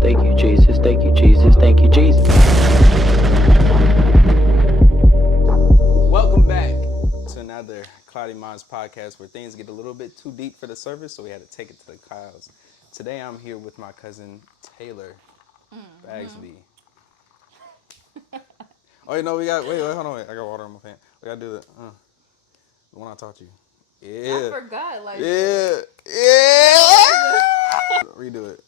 thank you, Jesus, thank you, Jesus, thank you, Jesus. Welcome back to another Cloudy Minds podcast where things get a little bit too deep for the surface, so we had to take it to the clouds. Today I'm here with my cousin Taylor Bagsby. Oh, you know, we got, wait, hold on, wait, I got water on my pants. We gotta do the one I taught you. Yeah. I forgot, like. Yeah. Redo it.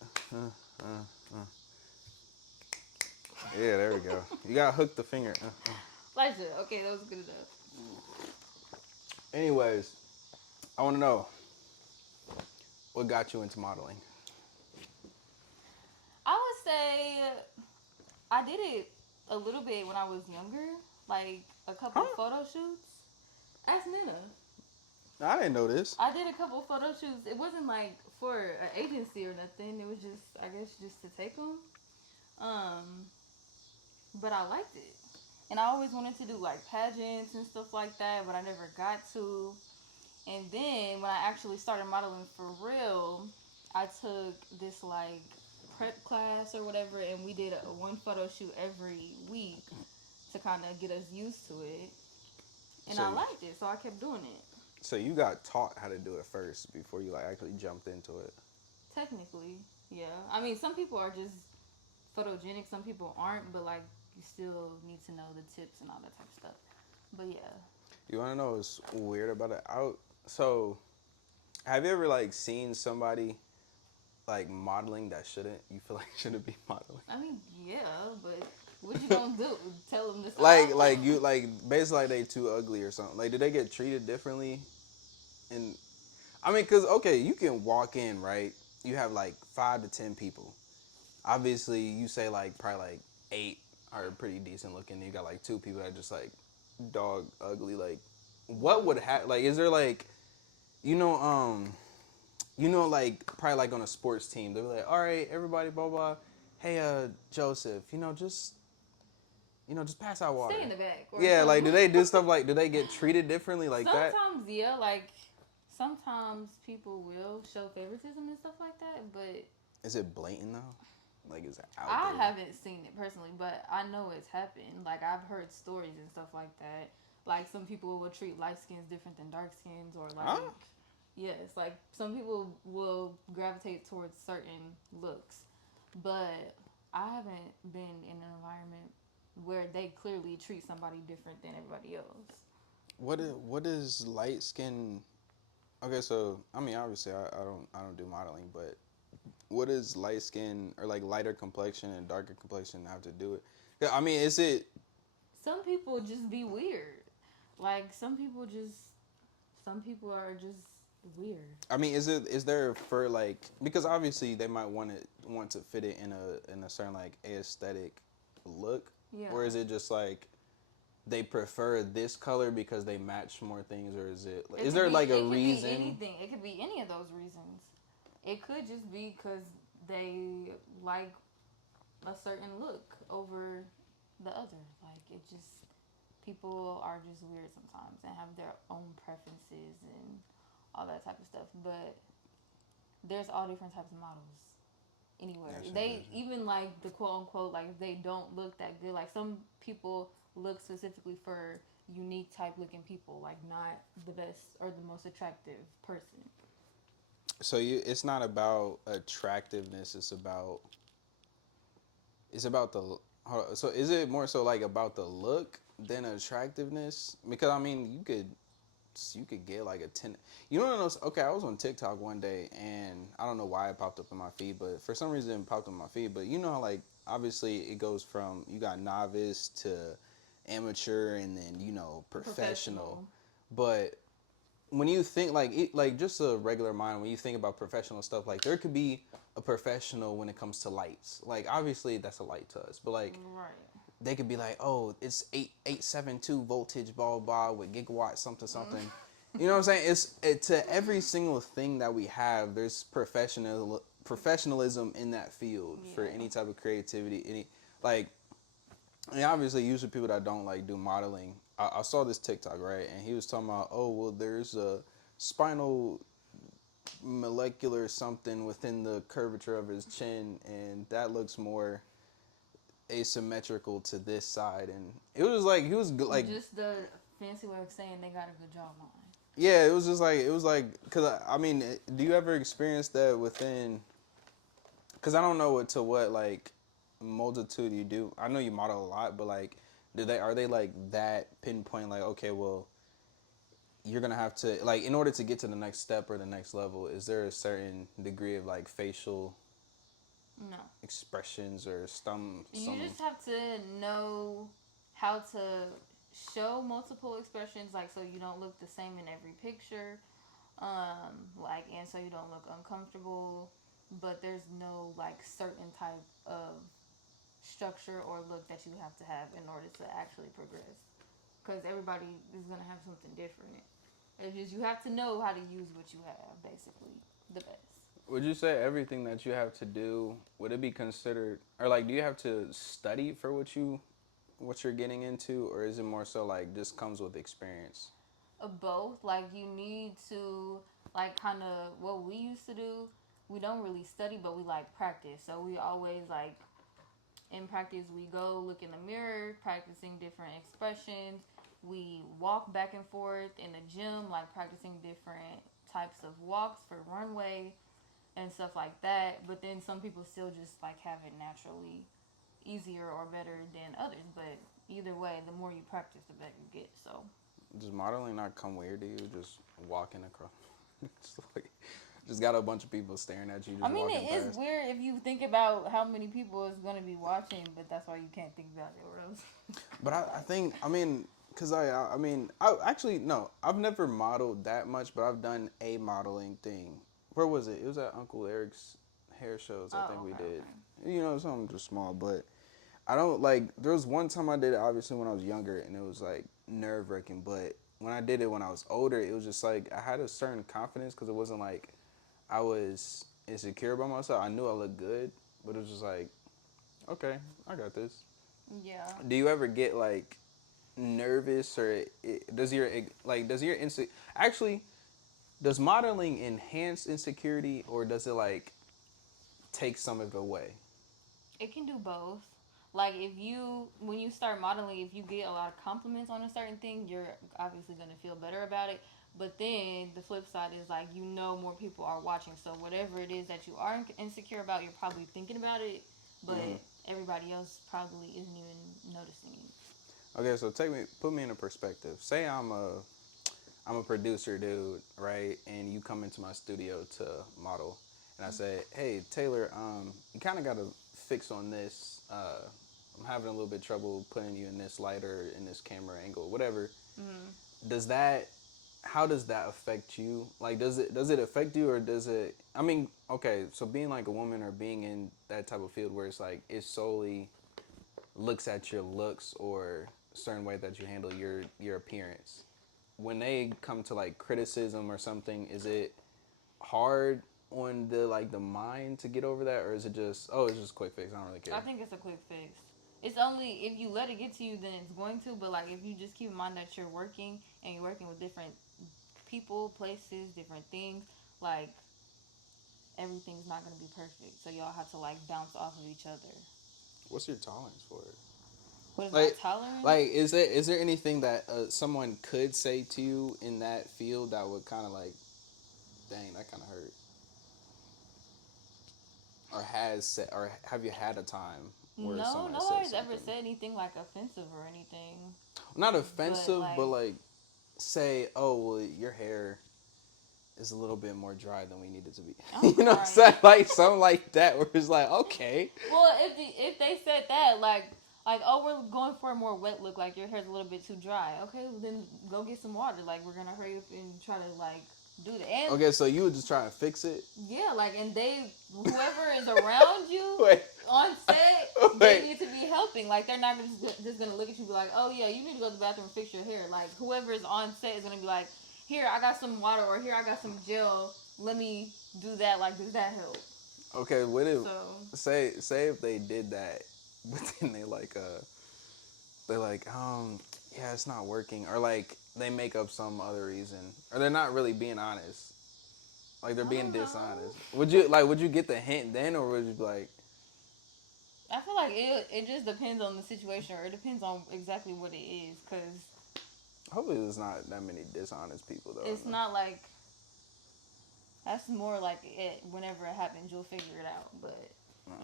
Yeah, there we go. You gotta hook the finger. Elijah, okay, that was good enough. Anyways, I want to know what got you into modeling. I would say I did it a little bit when I was younger, like a couple photo shoots. Ask Nina. I didn't know this. I did a couple photo shoots. It wasn't like for an agency or nothing. It was just, I guess, just to take them. But I liked it. And I always wanted to do like pageants and stuff like that, but I never got to. And then when I actually started modeling for real, I took this like prep class or whatever, and we did one photo shoot every week to kind of get us used to it. And I liked it, so I kept doing it. So you got taught how to do it first before you like actually jumped into it. Technically, yeah. I mean, some people are just photogenic, some people aren't, but like you still need to know the tips and all that type of stuff. But yeah. You want to know what's weird about it? So, have you ever like seen somebody like modeling that you feel like shouldn't be modeling? I mean, yeah, but what you gonna do? Tell them to stop? Like basically like they too ugly or something. Like, do they get treated differently? And I mean, cause okay, you can walk in, right? You have like 5 to 10 people. Obviously, you say like probably like 8 are pretty decent looking. And you got like 2 people that are just like dog ugly. Like, what would happen? Like, is there like, you know, like probably like on a sports team, they're like, all right, everybody, blah blah. Hey, Joseph, just pass out water. Stay in the back. Yeah, like, do they do stuff like, do they get treated differently like that? Sometimes, yeah, like, sometimes people will show favoritism and stuff like that, but... Is it blatant, though? Like, is it out I there? haven't seen it personally, but I know it's happened. Like, I've heard stories and stuff like that. Like, some people will treat light skins different than dark skins, or like... Huh? Yes, like, some people will gravitate towards certain looks, but I haven't been in an environment where they clearly treat somebody different than everybody else. What is light skin? Okay, so I mean, obviously, I don't do modeling, but what does light skin or like lighter complexion and darker complexion have to do with? I mean, is it? Some people just be weird. Like some people are just weird. I mean, is there for like, because obviously they might want to fit it in a certain like aesthetic look, yeah. Or is it just like they prefer this color because they match more things, or is it? Is there like a reason? It could be anything. It could be any of those reasons. It could just be because they like a certain look over the other. Like it just people are just weird sometimes and have their own preferences and all that type of stuff. But there's all different types of models anywhere. They even like the quote unquote like if they don't look that good. Like some people look specifically for unique type looking people, like not the best or the most attractive person. So it's not about attractiveness. It's about the. So is it more so like about the look than attractiveness? Because I mean, you could get like a 10. You know what? Okay, I was on TikTok one day and I don't know why it popped up in my feed, but for some reason it popped up in my feed. But you know how like obviously it goes from you got novice to amateur and then professional. But when you think like just a regular mind, when you think about professional stuff, like there could be a professional when it comes to lights. Like obviously that's a light to us, but like they could be like, oh, it's 872 voltage, blah blah, with gigawatt something. You know what I'm saying? To every single thing that we have, there's professionalism in that field for any type of creativity. And obviously, usually people that don't like do modeling. I saw this TikTok, right, and he was talking about, oh well, there's a spinal molecular something within the curvature of his chin, and that looks more asymmetrical to this side. And it was like he was like just the fancy way of saying they got a good jawline. yeah, it was just like because I mean, do you ever experience that within? Because I don't know what like multitude you do. I know you model a lot, but like, are they like that pinpoint? Like, okay, well, you're gonna have to like in order to get to the next step or the next level. Is there a certain degree of like facial No. expressions or some? You just have to know how to show multiple expressions, like so you don't look the same in every picture, like and so you don't look uncomfortable. But there's no like certain type of structure or look that you have to have in order to actually progress, because everybody is gonna have something different. It's just you have to know how to use what you have, basically, the best. Would you say everything that you have to do would it be considered or like do you have to study for what you're getting into, or is it more so like just comes with experience? Of both, like you need to like kind of what we used to do. We don't really study, but we like practice. So we always like in practice we go look in the mirror, practicing different expressions. We walk back and forth in the gym, like practicing different types of walks for runway and stuff like that. But then some people still just like have it naturally easier or better than others. But either way, the more you practice, the better you get. So Does modeling not come weird to you? Just walking across, just, like, just got a bunch of people staring at you. Just I mean, walking it is past. weird if you think about how many people is going to be watching, but that's why you can't think about it, or else. But I think I mean because I mean I actually no I've never modeled that much, but I've done a modeling thing. Where was it? It was at Uncle Eric's hair shows. I think we did. Okay. You know, something just small, but I don't like. There was one time I did it, obviously when I was younger, and it was like nerve wracking. But when I did it when I was older, it was just like I had a certain confidence because it wasn't like I was insecure about myself. I knew I looked good, but it was just like, okay, I got this. Yeah. Do you ever get like nervous or does your actually does modeling enhance insecurity or does it like take some of it away? It can do both. Like if you when you start modeling, if you get a lot of compliments on a certain thing, you're obviously gonna feel better about it. But then the flip side is like you know more people are watching, so whatever it is that you are insecure about, you're probably thinking about it, but everybody else probably isn't even noticing it. Okay, so put me in a perspective. Say I'm a producer dude, right? And you come into my studio to model, and I say, hey Taylor, you kind of got to fix on this. I'm having a little bit trouble putting you in this light or in this camera angle, whatever. Does that how does that affect you? Like, does it affect you, or does it? I mean, okay, so being like a woman or being in that type of field where it's like it solely looks at your looks or a certain way that you handle your appearance. When they come to like criticism or something, is it hard on the mind to get over that, or is it just it's just a quick fix? I don't really care. I think it's a quick fix. It's only if you let it get to you, then it's going to. But like if you just keep in mind that you're working and you're working with different people, places, different things, like everything's not gonna be perfect. So y'all have to like bounce off of each other. What's your tolerance for it? What is my Like, tolerance? is there anything that someone could say to you in that field that would kind of like, dang, that kind of hurt, or have you had a time where No, someone said nobody's ever something said anything like offensive or anything. not offensive, but like like say, oh well, your hair is a little bit more dry than we need it to be. You know what I'm saying? Like something like that where it's like, okay. Well, if they said that, like oh we're going for a more wet look, like your hair's a little bit too dry. Okay, well, then go get some water. Like we're gonna hurry up and try to like do that. And Okay, so you would just try and fix it? yeah, like and whoever is around you Wait. on set, they need to be helping. Like they're not just gonna look at you and be like, oh yeah, you need to go to the bathroom and fix your hair. Like whoever is on set is gonna be like, here I got some water or here I got some gel. Let me do that. Like does that help? Okay, what if say if they did that, but then they're like yeah it's not working, or like they make up some other reason, or they're not really being honest. Like they're I being don't know. dishonest. Would you get the hint then, or would you be like? I feel like it just depends on the situation, or it depends on exactly what it is, because Hopefully, there's not that many dishonest people though. it's not like that's more like it. Whenever it happens, you'll figure it out. But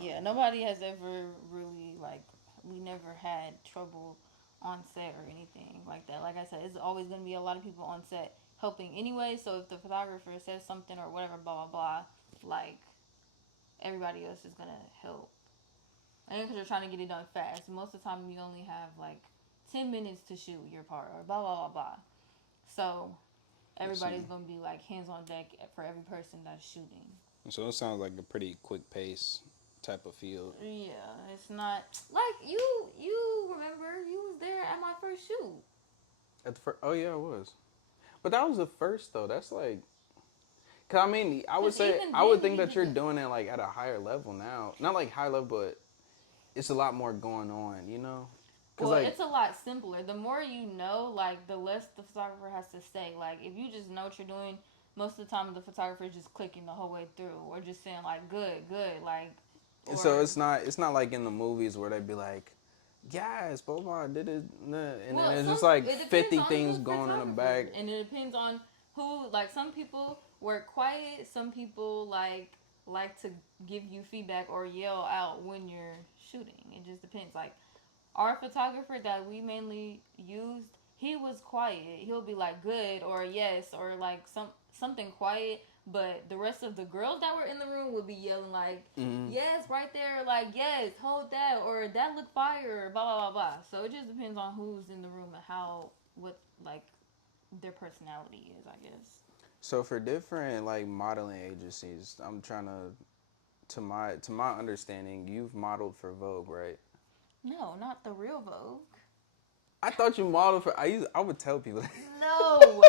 yeah, nobody has ever really like we never had trouble on set or anything like that. Like I said, it's always gonna be a lot of people on set helping anyway. So if the photographer says something or whatever, blah blah blah, like everybody else is gonna help. And because you're trying to get it done fast, most of the time you only have like 10 minutes to shoot your part or blah blah blah blah. So everybody's gonna be like hands on deck for every person that's shooting. So it sounds like a pretty quick pace type of field. Yeah, it's not like you. You remember you was there at my first shoot. At the first, oh yeah, I was. But that was the first though. That's like, cause I mean, I would 'Cause say even I would then, think you that you're didn't- doing it like at a higher level now. Not like high level, but it's a lot more going on. You know. Well, it's a lot simpler. The more you know, like the less the photographer has to say. Like if you just know what you're doing, most of the time the photographer is just clicking the whole way through, or just saying like good, good, like. Or, so it's not like in the movies where they'd be like, yes, Boba did it, and well, then it's just some- like it depends 50 on things who's going in the photographer. back. And it depends on who. Like some people work quiet. Some people like to give you feedback or yell out when you're shooting. It just depends. Like our photographer that we mainly used, he was quiet. He'll be like good or yes or like something quiet, but the rest of the girls that were in the room would be yelling like yes right there, like yes, hold that, or that look fire, blah blah blah blah. So it just depends on who's in the room and how what like their personality is, I guess. So for different like modeling agencies, I'm trying to my understanding, you've modeled for Vogue, right? No, not the real Vogue. I thought you modeled for. I would tell people. No,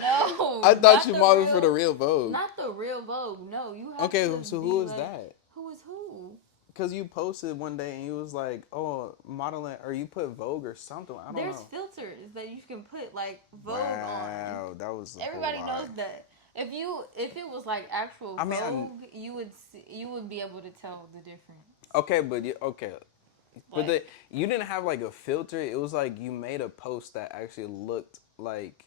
no. I thought not you the modeled real, for the real Vogue. Not the real Vogue. No, you have Okay, to so be who is like, that? Who is who? Because you posted one day and you was like, "Oh, modeling," or you put Vogue or something. I don't There's know. filters that you can put like Vogue on. Wow, that was a Everybody whole lie. knows that. If it was like actual I mean, Vogue, you would be able to tell the difference. Okay, but okay, but Like, you didn't have like a filter. It was like you made a post that actually looked like,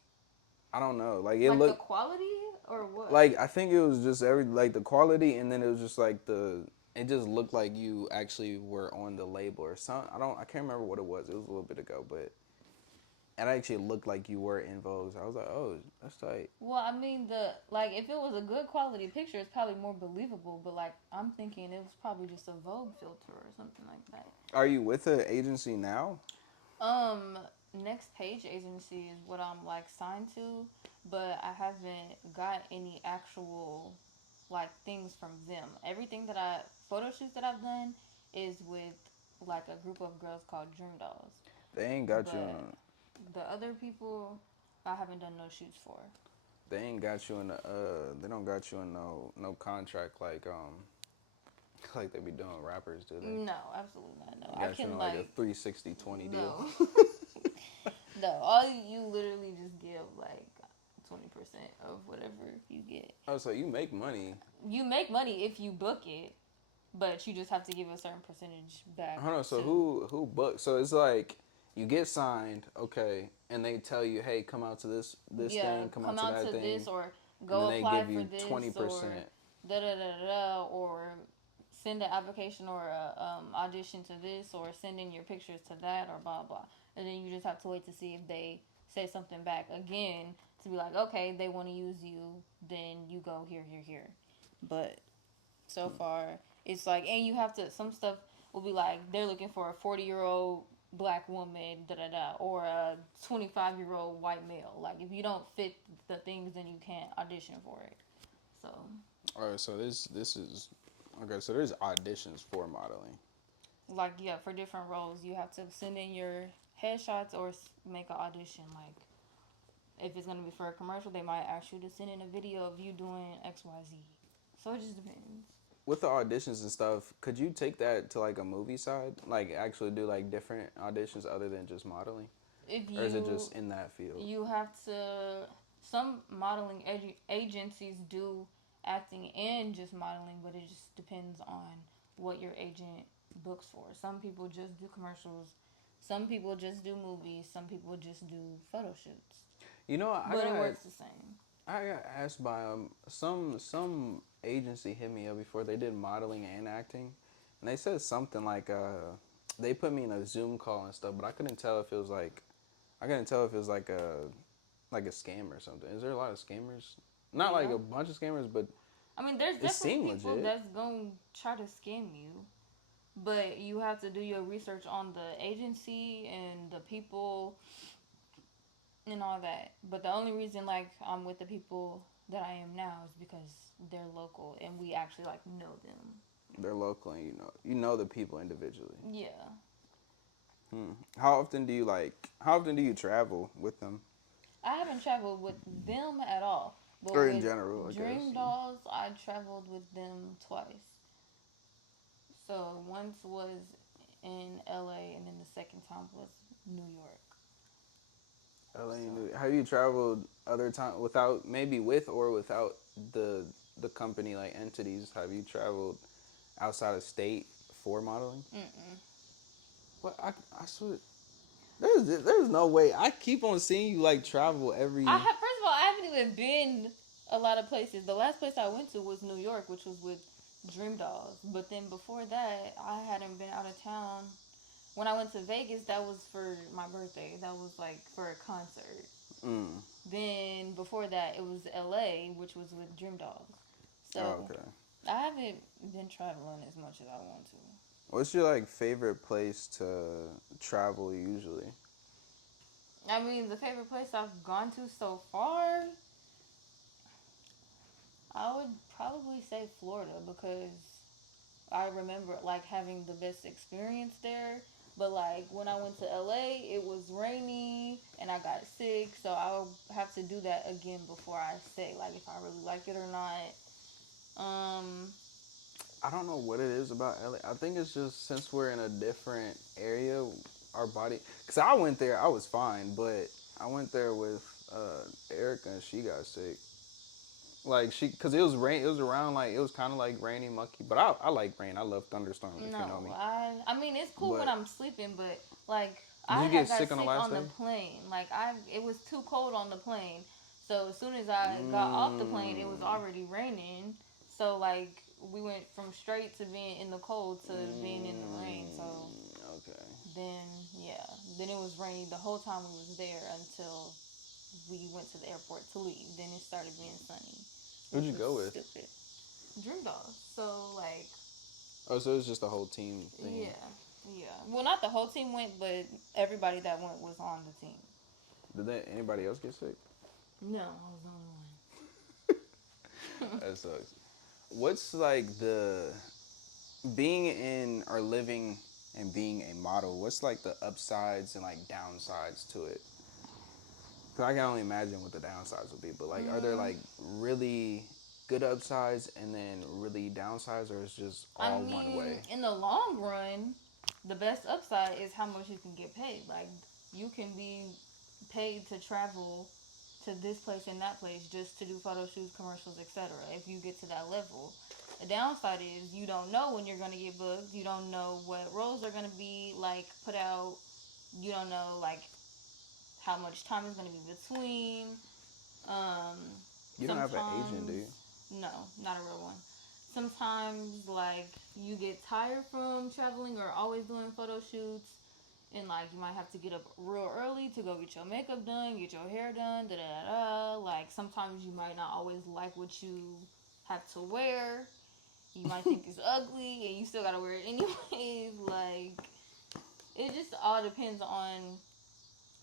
I don't know, like it like looked the quality or what? like, I think it was just like the quality, and then it was just like it just looked like you actually were on the label or something. I can't remember what it was. It was a little bit ago, but it actually looked like you were in Vogue. So I was like, oh, that's tight. Well, I mean, if it was a good quality picture, it's probably more believable. But like, I'm thinking it was probably just a Vogue filter or something like that. Are you with an agency now? Next Page Agency is what I'm like signed to, but I haven't got any actual like things from them. Everything that photo shoots that I've done is with like a group of girls called Dream Dolls. They ain't got you But on. the other people, I haven't done no shoots for. They ain't got you in the. They don't got you in no contract like like they be doing rappers, do they? No, absolutely not. No, Got I you can in like a 360-20 deal. no, no. All you literally just give like 20% of whatever you get. Oh, so you make money. You make money if you book it, but you just have to give a certain percentage back. Hold on. So to- who booked? So it's like you get signed, okay, and they tell you, hey, come out to this thing, come out to that thing, this, or go and then apply they give for you this, 20%. or da da da da, or send an application or a audition to this, or send in your pictures to that, or blah blah. And then you just have to wait to see if they say something back again to be like, okay, they want to use you, then you go here. But so far, it's like, and you have to, some stuff will be like, they're looking for a 40-year-old black woman, da da da, or a 25-year-old white male. Like, if you don't fit the things, then you can't audition for it. So. All right. So this is okay. So there's auditions for modeling. Like, yeah, for different roles, you have to send in your headshots or make an audition. Like, if it's going to be for a commercial, they might ask you to send in a video of you doing XYZ. So it just depends. With the auditions and stuff, could you take that to like a movie side? Like actually do like different auditions other than just modeling? Or is it just in that field? You have to, some modeling agencies do acting and just modeling, but it just depends on what your agent books for. Some people just do commercials. Some people just do movies. Some people just do photo shoots. You know, But it works the same. I got asked by some agency hit me up before. They did modeling and acting, and they said something like they put me in a Zoom call and stuff, but I couldn't tell if it was like like a scam or something. Is there a lot of scammers? Not like Yeah. a bunch of scammers, but I mean, there's it definitely seemed people legit. that's going to try to scam you. But you have to do your research on the agency and the people and all that. But the only reason like I'm with the people that I am now is because they're local and we actually like know them. They're local, and you know the people individually. Yeah. How often do you How often do you travel with them, I haven't traveled with them at all. But or in with general? I guess. Dream Dolls, I traveled with them twice. So once was in LA and then the second time was New York. LA, So Have you traveled other time without maybe with or without the the company like entities? Have you traveled outside of state for modeling? mm-mm. What I swear there's no way. I keep on seeing you like travel every. First of all, I haven't even been a lot of places. The last place I went to was New York, which was with Dream Dolls. But then before that, I hadn't been out of town. When I went to Vegas, that was for my birthday. That was like for a concert. Mm. Then before that, it was LA, which was with Dream Dolls. Oh, So okay. I haven't been traveling as much as I want to. What's your like favorite place to travel usually? I mean, the favorite place I've gone to so far, I would probably say Florida because I remember like having the best experience there. But like when I went to LA, it was rainy and I got sick, so I'll have to do that again before I say like if I really like it or not. Um, I don't know what it is about LA. I think it's just since we're in a different area, our body. Cause I went there, I was fine, but I went there with Erica and she got sick. Like cause it was rain. It was around like it was kind of like rainy, mucky. But I like rain. I love thunderstorms. If you know no, me. I mean it's cool when But I'm sleeping, but like did I you had get got sick on the sick last on the day? plane. Like it was too cold on the plane. So as soon as I got off the plane, it was Mm, already raining. So like we went from straight to being in the cold to being in the rain. So okay. then yeah, then it was rainy the whole time we was there until we went to the airport to leave. Then it started being sunny, Who'd which you was go with? stupid. Dream dolls. So like Oh, so it was just a whole team thing. yeah, yeah. Well, not the whole team went, but everybody that went was on the team. Anybody else get sick? No, I was the only one. That sucks. What's like the being in or living and being a model? What's like the upsides and like downsides to it? Cause I can only imagine what the downsides would be. But like, are there mm, like really good upsides and then really downsides, or is just I all one mean, way? in the long run, the best upside is how much you can get paid. Like you can be paid to travel to this place and that place just to do photo shoots, commercials, etc. If you get to that level. The downside is you don't know when you're gonna get booked. You don't know what roles are gonna be like put out. You don't know like how much time is gonna be between. Um, You don't have an agent, do sometimes you? no, not a real one. Sometimes like you get tired from traveling or always doing photo shoots and like you might have to get up real early to go get your makeup done, get your hair done, da da da. Like sometimes you might not always like what you have to wear. You might think it's ugly and you still gotta wear it anyways. Like it just all depends on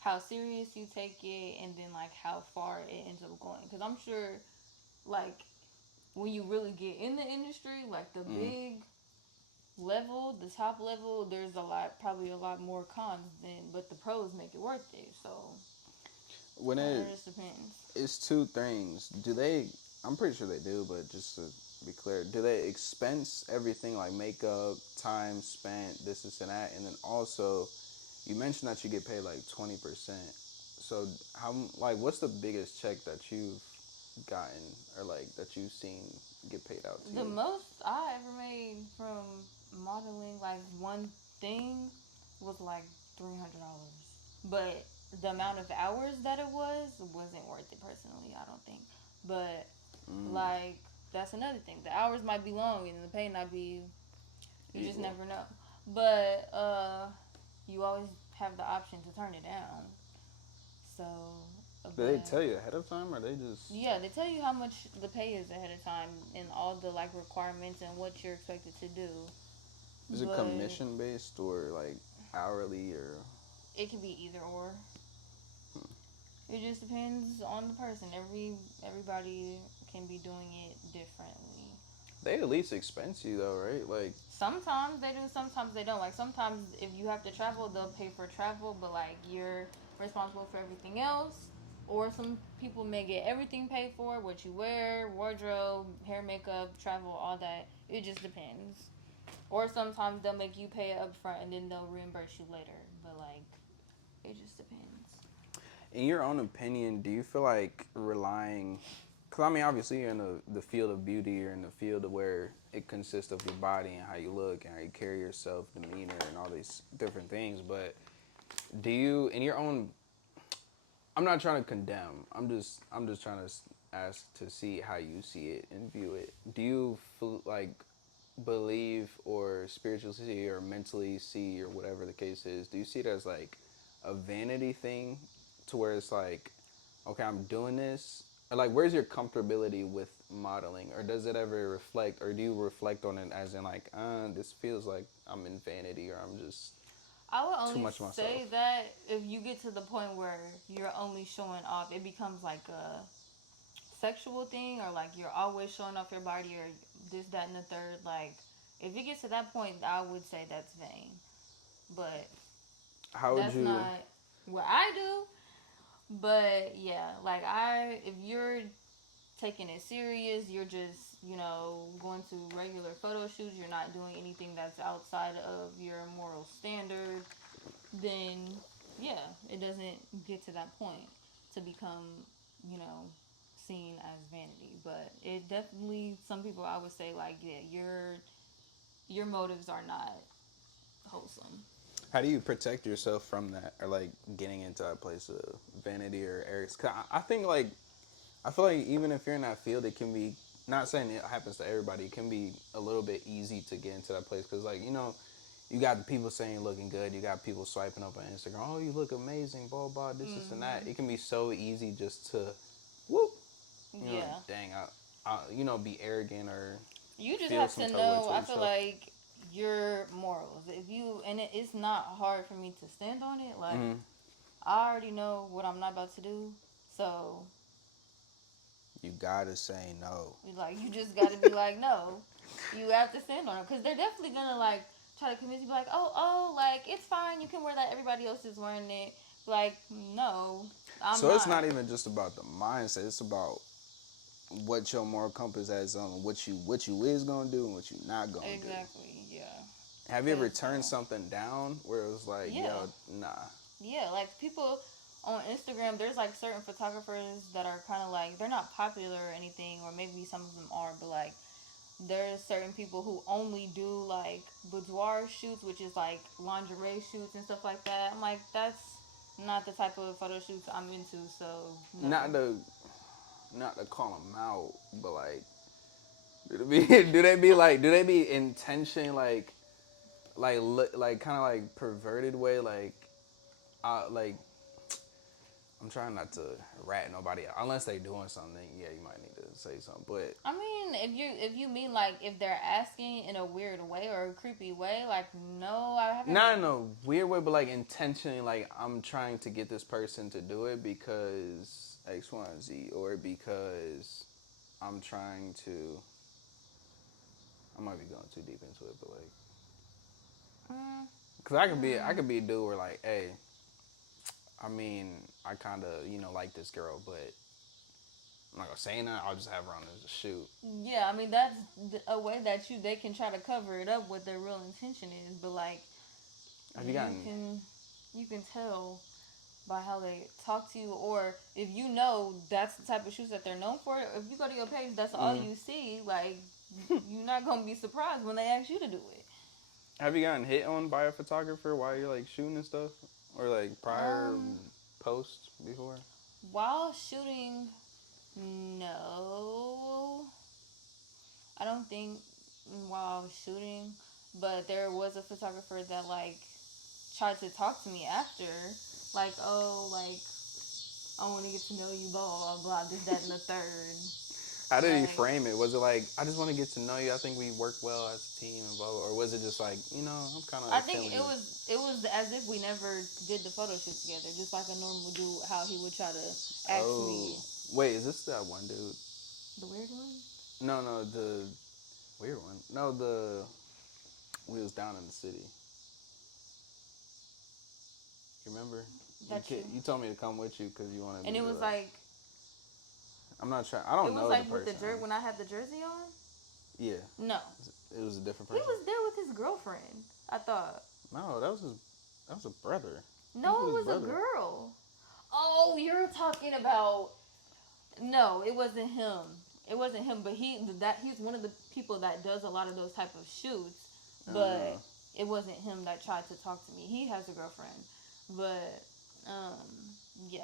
how serious you take it and then like how far it ends up going. Because I'm sure like when you really get in the industry, like the Mm. big level, the top level, there's probably a lot more cons than, but the pros make it worth it. So When it just depends. it's two things, do they? I'm pretty sure they do, but just to be clear, do they expense everything like makeup, time spent, this and that, and then also, you mentioned that you get paid like 20%. So how like what's the biggest check that you've gotten or like that you've seen get paid out to The you? most I ever made from modeling, like one thing, was like $300. But the amount of hours that it wasn't worth it personally. I don't think. But Mm, like that's another thing. The hours might be long and the pay not be. You just equal. never know. But you always have the option to turn it down. So, Do they but tell you ahead of time or they just yeah, they tell you how much the pay is ahead of time and all the like requirements and what you're expected to do. is it But commission based or like hourly or it could be either or. It just depends on the person. Everybody can be doing it differently. they at least expense you though, right? Like Sometimes they do, sometimes they don't. Like sometimes if you have to travel, they'll pay for travel, but like you're responsible for everything else. Or some people may get everything paid for, what you wear, wardrobe, hair, makeup, travel, all that. It just depends. Or sometimes they'll make you pay it up front and then they'll reimburse you later. But like it just depends. in your own opinion, do you feel like relying? Because I mean, obviously, you're in the field of beauty, you're in the field of where it consists of your body and how you look and how you carry yourself, demeanor, and all these different things. But do you, in your own, I'm not trying to condemn. I'm just trying to ask to see how you see it and view it. Do you feel like believe or spiritually see or mentally see or whatever the case is? Do you see it as like a vanity thing, to where it's like, okay, I'm doing this, or like, where's your comfortability with modeling, or does it ever reflect, or do you reflect on it as in like, this feels like I'm in vanity, or I'm just I would too only much myself? say that if you get to the point where you're only showing off, it becomes like a sexual thing, or like you're always showing off your body, or this, that, and the third. Like, if it gets to that point, I would say that's vain. But How would that's you? not what I do. But yeah, like if you're taking it serious, you're just, going to regular photo shoots, you're not doing anything that's outside of your moral standard, then yeah, it doesn't get to that point to become, you know, seen as vanity. But it definitely, some people I would say like, yeah, your motives are not wholesome. How do you protect yourself from that, or like getting into a place of vanity or arrogance? 'Cause I think like, I feel like even if you're in that field, it can be, not saying it happens to everybody, it can be a little bit easy to get into that place. Because, like, you got the people saying you're looking good, you got people swiping up on Instagram, oh, you look amazing, blah, blah, this, and that. Mm-hmm. It can be so easy just to, whoop, Yeah. dang, be arrogant or You just feel have some to type of way know, I towards feel yourself. like, your morals. If you, and it's not hard for me to stand on it. Like, Hmm. I already know what I'm not about to do. So, You gotta say no. like, you just got to be like, no. You have to stand on it. Because they're definitely going to, like, try to convince you, be like, like, it's fine. You can wear that. Everybody else is wearing it. Like, no, I'm So it's not. not even just about the mindset, it's about what your moral compass has on what you is gonna do and what you not gonna do. Exactly, yeah. Have you ever Because, turned something down where it was like, yeah. yo, nah? Yeah, like people on Instagram, there's like certain photographers that are kind of like, they're not popular or anything, or maybe some of them are, but like there's certain people who only do like boudoir shoots, which is like lingerie shoots and stuff like that. I'm like, that's not the type of photo shoots I'm into, so no. Not to not to call them out, but like, do they be intention like kind of like perverted way, like I'm trying not to rat nobody out unless they doing something. Yeah, you might need to say something, but I mean, if you mean like if they're asking in a weird way or a creepy way, like no, I haven't. not in a weird way, but like intentionally, like I'm trying to get this person to do it because X, Y, and Z, or because I'm trying to. I might be going too deep into it, but like, Mm, cause I could be a mm. dude where like, hey, I mean, I kind of like this girl, but I'm not gonna say nothing. I'll just have her on as a shoot. Yeah, I mean that's a way that they can try to cover it up what their real intention is, but like Have you you gotten? can you can tell. by how they talk to you, or if you know that's the type of shoes that they're known for. If you go to your page, that's all you see. Like, you're not gonna be surprised when they ask you to do it. Have you gotten hit on by a photographer while you're like shooting and stuff, or like prior Um, posts before? while shooting, no, I don't think while I was shooting, but there was a photographer that like tried to talk to me after, like, oh, like, I want to get to know you, blah blah blah, blah, this, that, and the third. How did he Like, frame it? Was it like, I just want to get to know you, I think we work well as a team and blah, blah, or was it just like, I'm kind I of think feeling it was as if we never did the photo shoot together, just like a normal dude. How he would try to ask Oh, me. wait, is this that one dude? The weird one. No, the weird one. No, the we was down in the city. You remember? That's true. You told me to come with you because you wanted And me it to. was like I'm not sure. I don't it was know like the with the person. when I had the jersey on. Yeah, No, it was a different he person. was there with his girlfriend. I thought. No, that was his. That was a brother. No, it was a girl. Oh, you're talking about. No, it wasn't him. It wasn't him, but he's one of the people that does a lot of those type of shoots. But it wasn't him that tried to talk to me. He has a girlfriend, but yeah,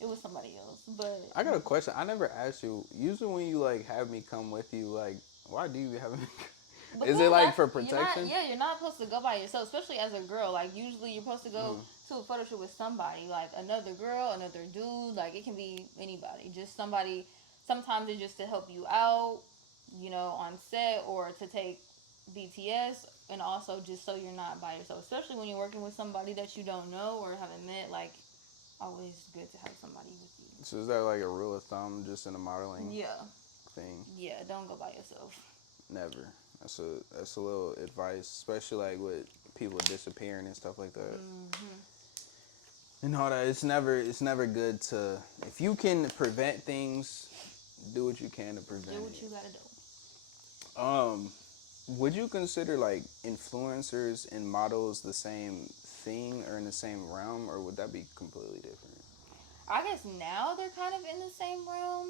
it was somebody else. But I got a question. I never asked you. Usually, when you like have me come with you, like, why do you have me? Is it like for protection? You're not supposed to go by yourself, especially as a girl. Like, usually you're supposed to go to a photo shoot with somebody, like another girl, another dude. Like, it can be anybody, just somebody. Sometimes it's just to help you out, on set, or to take BTS, and also just so you're not by yourself. Especially when you're working with somebody that you don't know or haven't met. Like, always good to have somebody with you. So is that like a rule of thumb, just in a modeling Yeah, thing? yeah. Don't go by yourself. Never. That's a little advice, especially like with people disappearing and stuff like that. And all that. It's never good to, if you can prevent things, do what you can to prevent Do what it. you gotta do. Would you consider like influencers and models the same thing or in the same realm, or would that be completely different? I guess now they're kind of in the same realm,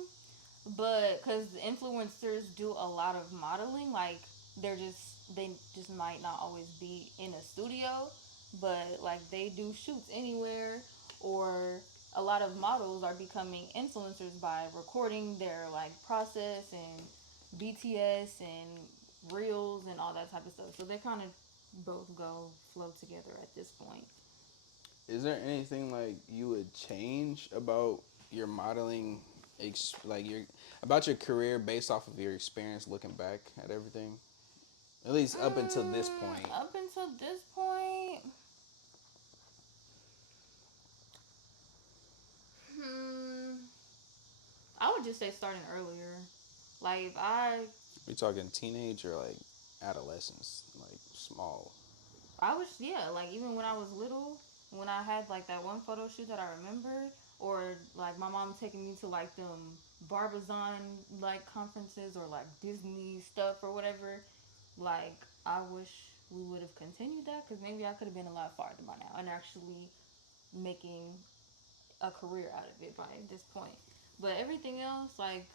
but because influencers do a lot of modeling, like they just might not always be in a studio, but like they do shoots anywhere, or a lot of models are becoming influencers by recording their like process and BTS and reels and all that type of stuff. So they kind of both go flow together at this point. Is there anything like you would change about your modeling, like about your career based off of your experience looking back at everything? At least up until this point. Up until this point, I would just say starting earlier. Like if We talking teenage or like adolescence, like small. I was, yeah, like even when I was little, when I had like that one photo shoot that I remember, or like my mom taking me to like them Barbizon like conferences or like Disney stuff or whatever. Like I wish we would have continued that because maybe I could have been a lot farther by now and actually making a career out of it by this point. But everything else, like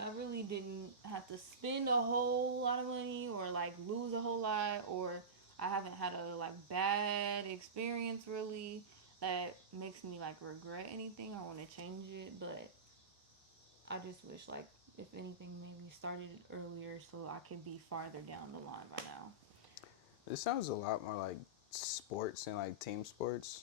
I really didn't have to spend a whole lot of money or like lose a whole lot, or I haven't had a like bad experience really that makes me like regret anything or want to change it. But I just wish like if anything maybe started earlier so I could be farther down the line by now. This sounds a lot more like sports and like team sports.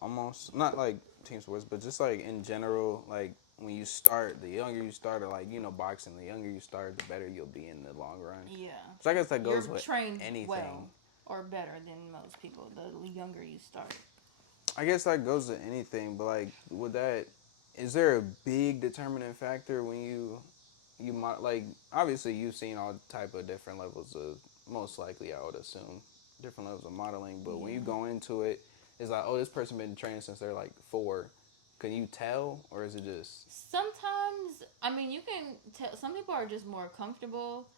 Almost not like team sports, but just like in general, like when you start, the younger you start, or like boxing, the younger you start, the better you'll be in the long run. Yeah. So I guess that goes You're with trained anything. well or better than most people the younger you start. I guess that goes to anything, but like with that, is there a big determining factor when like obviously you've seen all type of different levels of, most likely I would assume, different levels of modeling, but when you go into it, it's like, oh, this person been training since they're like 4. Can you tell, or is it just Sometimes, I mean, you can tell some people are just more comfortable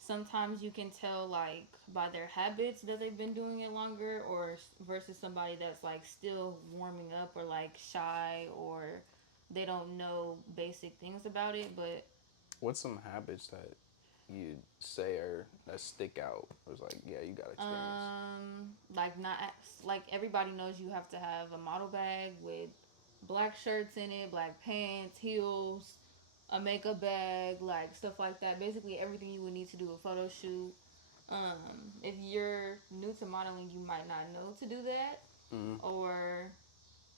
sometimes you can tell like by their habits that they've been doing it longer, or versus somebody that's like still warming up or like shy, or they don't know basic things about it. But What's some habits that you say or that stick out? It was like, yeah, you got experience. like not like everybody knows you have to have a model bag with black shirts in it, black pants, heels, a makeup bag, like stuff like that. Basically everything you would need to do a photo shoot. If you're new to modeling, you might not know to do that. Mm-hmm. Or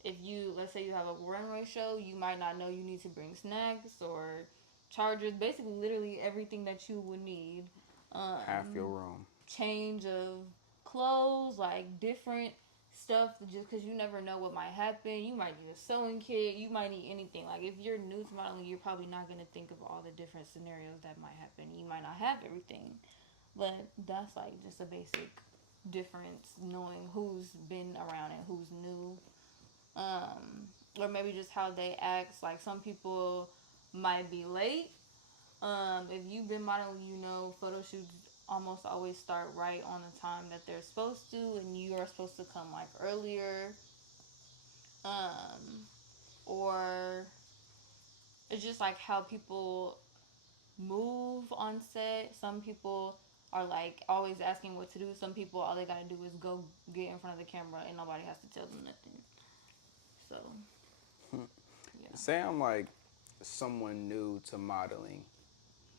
if you, let's say you have a runway show, you might not know you need to bring snacks or chargers. Basically, literally everything that you would need. Half your Um, room. Change of clothes, like different stuff, just because you never know what might happen. You might need a sewing kit. You might need anything. Like if you're new to modeling, you're probably not gonna think of all the different scenarios that might happen. You might not have everything, but that's like just a basic difference, knowing who's been around and who's new. Or maybe just how they act. Like some people might be late. If you've been modeling, you know photo shoots almost always start right on the time that they're supposed to, and you are supposed to come like earlier. Um, or it's just like how people move on set. Some people are like always asking what to do. Some people all they gotta do is go get in front of the camera and nobody has to tell them nothing. So yeah. Say I'm like someone new to modeling.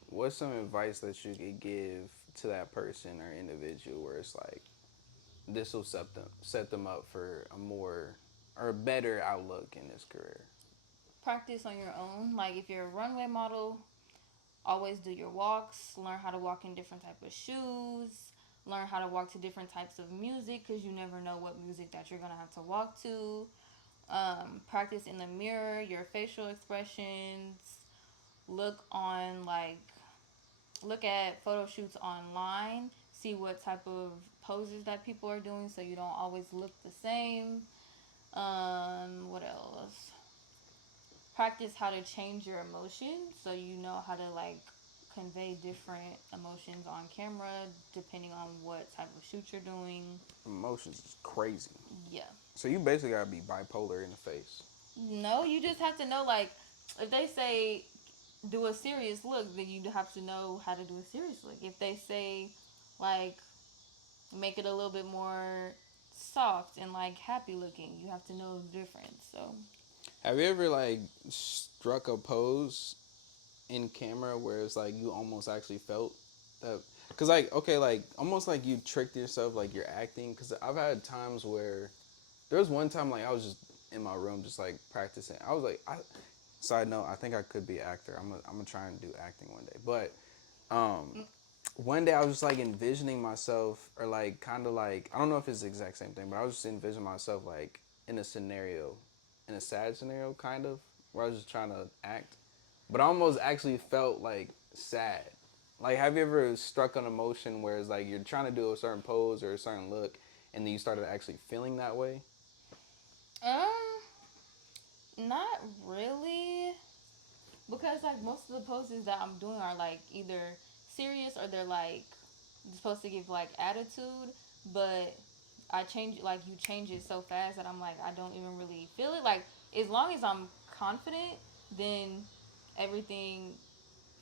What's some advice that you could give to that person or individual where it's like this will set them up for a more or a better outlook in this career? Practice on your own. Like if you're a runway model, always do your walks. Learn how to walk in different type of shoes. Learn how to walk to different types of music because you never know what music that you're gonna have to walk to. Practice in the mirror your facial expressions. Look on like look at photo shoots online. See what type of poses that people are doing so you don't always look the same. What else? Practice how to change your emotions so you know how to like convey different emotions on camera depending on what type of shoot you're doing. Emotions is crazy. Yeah. So you basically gotta be bipolar in the face. No, you just have to know like if they say do a serious look, then you have to know how to do a serious look. If they say like make it a little bit more soft and like happy looking, you have to know the difference. So Have you ever like struck a pose in camera where it's like you almost actually felt that? Cause like okay, like almost like you tricked yourself, like you're acting. Cause I've had times where there was one time like I was just in my room just like practicing. I was like, side note, I think I could be an actor. I'm gonna try and do acting one day. But one day I was just like envisioning myself, or like kind of like I don't know if it's the exact same thing, but I was just envisioning myself like in a scenario, in a sad scenario, kind of where I was just trying to act, but I almost actually felt like sad. Like, have you ever struck an emotion where it's like you're trying to do a certain pose or a certain look, and then you started actually feeling that way? um not really, because like most of the poses that I'm doing are like either serious or they're like supposed to give like attitude, but I change like you change it so fast that I'm like I don't even really feel it. Like as long as I'm confident, then everything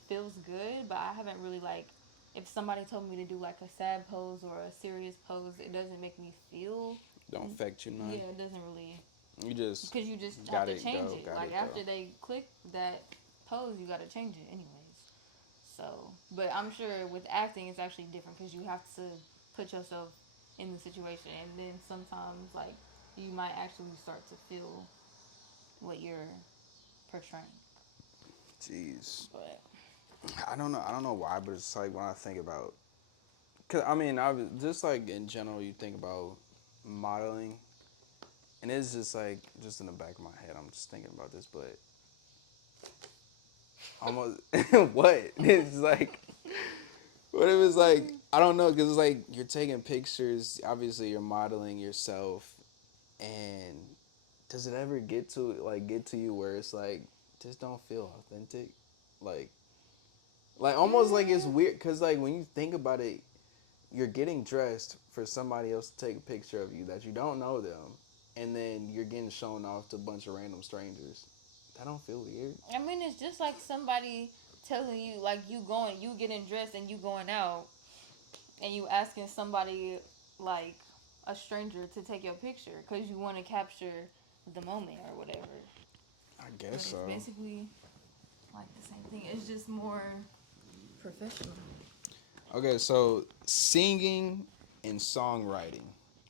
feels good. But I haven't really like if somebody told me to do like a sad pose or a serious pose, it doesn't make me feel. Don't affect you none. Yeah, it doesn't really You just because you just have got to it change go, it. got Like it go. after they click that pose, you got to change it anyways. So, but I'm sure with acting, it's actually different because you have to put yourself in the situation, and then sometimes like you might actually start to feel what you're portraying. Jeez. But I don't know. I don't know why, but it's like when I think about, cause I mean, I was just like in general, you think about modeling, and it's just like just in the back of my head, I'm just thinking about this, but almost what? It's like what if it's like I don't know, cause it's like you're taking pictures. Obviously, you're modeling yourself, and does it ever get to you where it's like just don't feel authentic, like Like almost like it's weird because like when you think about it, you're getting dressed for somebody else to take a picture of you that you don't know them, and then you're getting shown off to a bunch of random strangers. That don't feel weird. I mean, it's just like somebody telling you, like you getting dressed and you going out, and you asking somebody, like a stranger, to take your picture because you want to capture the moment or whatever. I But guess it's so. basically like the same thing. It's just more professional. Okay, so singing and songwriting.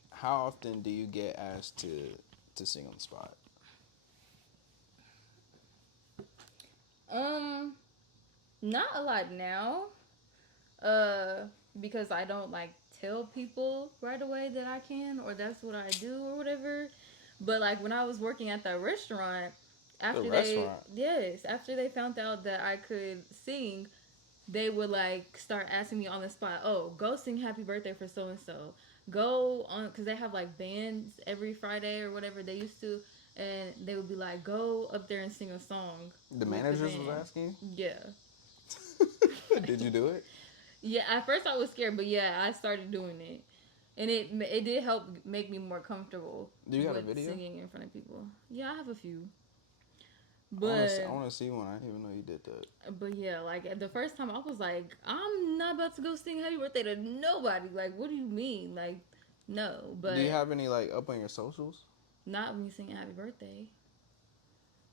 How often do you get asked to sing on the spot? Um, Not a lot now. Uh, because I don't like tell people right away that I can or that's what I do or whatever. But like when I was working at that restaurant, The after they restaurant. yes, after they found out that I could sing, they would like start asking me on the spot, "Oh, go sing Happy Birthday for so and so." Go on, because they have like bands every Friday or whatever they used to, and they would be like, "Go up there and sing a song The with the managers was band." asking Yeah. you? Did you do it? Yeah, at first I was scared, but yeah, I started doing it, and it did help make me more comfortable Do you got a with video? singing in front of people. Yeah, I have a few, I but want to see one. I didn't even know you did that. yeah, like the first time I was like, I'm not about to go sing Happy Birthday to nobody. Like, what do you mean? Like, no, Do you but have any like up on your socials? not me singing Happy Birthday.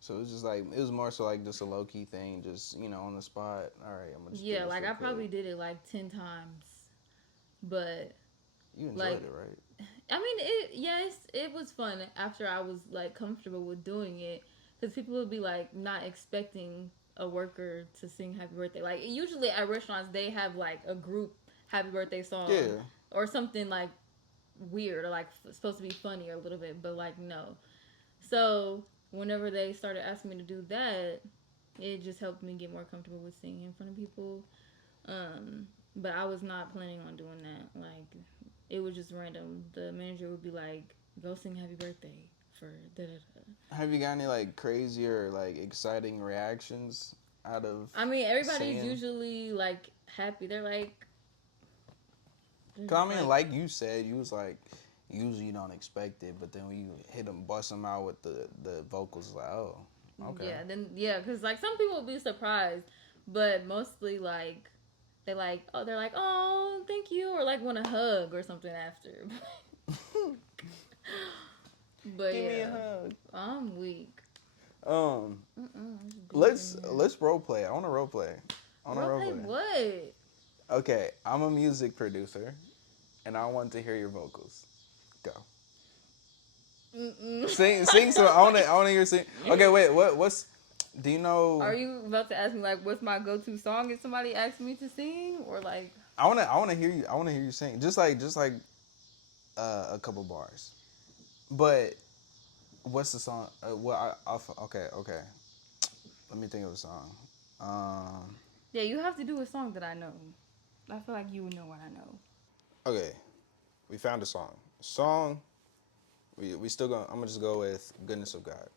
So it was just like it was more so like just a low key thing, just on the spot. All right, I'm gonna just do Yeah, this like real I probably quick. did it like 10 times, but You enjoyed like it, right? I mean, it was fun after I was like comfortable with doing it, because people would be like not expecting a worker to sing Happy Birthday. Like usually at restaurants they have like a group Happy Birthday song Yeah. or something like weird or like supposed to be funny or a little bit, but like no. So whenever they started asking me to do that, it just helped me get more comfortable with singing in front of people. But I was not planning on doing that. Like, it was just random. The manager would be like, "Go sing Happy Birthday for da da da." Have you got any like crazy or like exciting reactions out of I mean, everybody's singing? usually like happy. They're Cause I just mean, like, like you said, you was like usually you don't expect it, but then when you hit them, bust them out with the vocals, it's like okay. because like some people will be surprised, but mostly like they're like, "Oh, thank you," or like want a hug or something after. But Give me a yeah, hug. I'm weak. Um, I'm just deep let's in here. let's role play. I want to role play. I want to Role role play play. what? Okay, I'm a music producer, and I want to hear your vocals. Go. Mm-mm. Sing some. I wanna hear sing. Okay, wait. What's? Do you know? Are you about to ask me like what's my go-to song if somebody asks me to sing, or like I wanna hear you. I wanna hear you sing. Just like a couple bars. But what's the song? Okay. Let me think of a song. Um. yeah, you have to do a song that I know. I feel like you would know what I know. Okay. We found a song. Song. We still going. I'm gonna just go with "Goodness of God."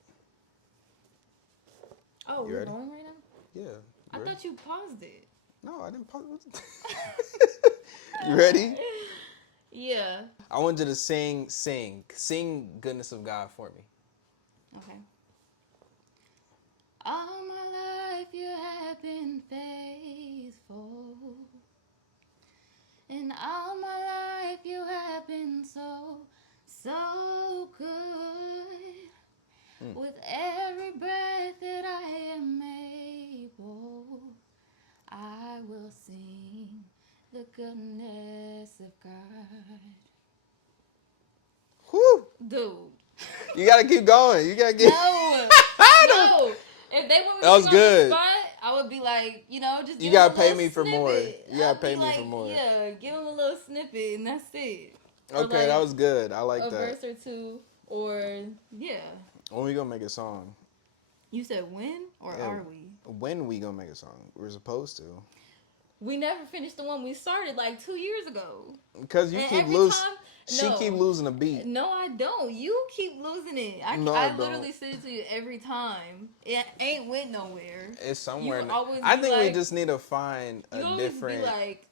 Oh, You we're ready? going right now. Yeah. I You ready? thought you paused it. No, I didn't pause. You ready? Yeah. I want you to sing "Goodness of God" for me. Okay. All my life you have been faithful. And all my life you have been so, so good. Hmm. With every breath that I am able, I will sing the goodness of God. Whew. Dude. You gotta keep going. You gotta get. No. No. If they want me That to was sing on the good. spot, I would be like, just You give them gotta a pay little me for more. snippet. You gotta I'd pay be me for like, more. yeah, give them a little snippet and that's it. Or Okay, that like was good. I like a that. verse or two, or yeah. When we gonna make a song? You said when or Yeah. are we? When we gonna make a song? We're supposed to. we never finished the one we started like 2 years ago. Because you And keep every losing. time, She no. keep losing a beat. No, I don't. You keep losing it. No, I I literally don't. send it to you every time. It ain't went nowhere. It's somewhere. You always I be think we like- just need to find You a always different. be like,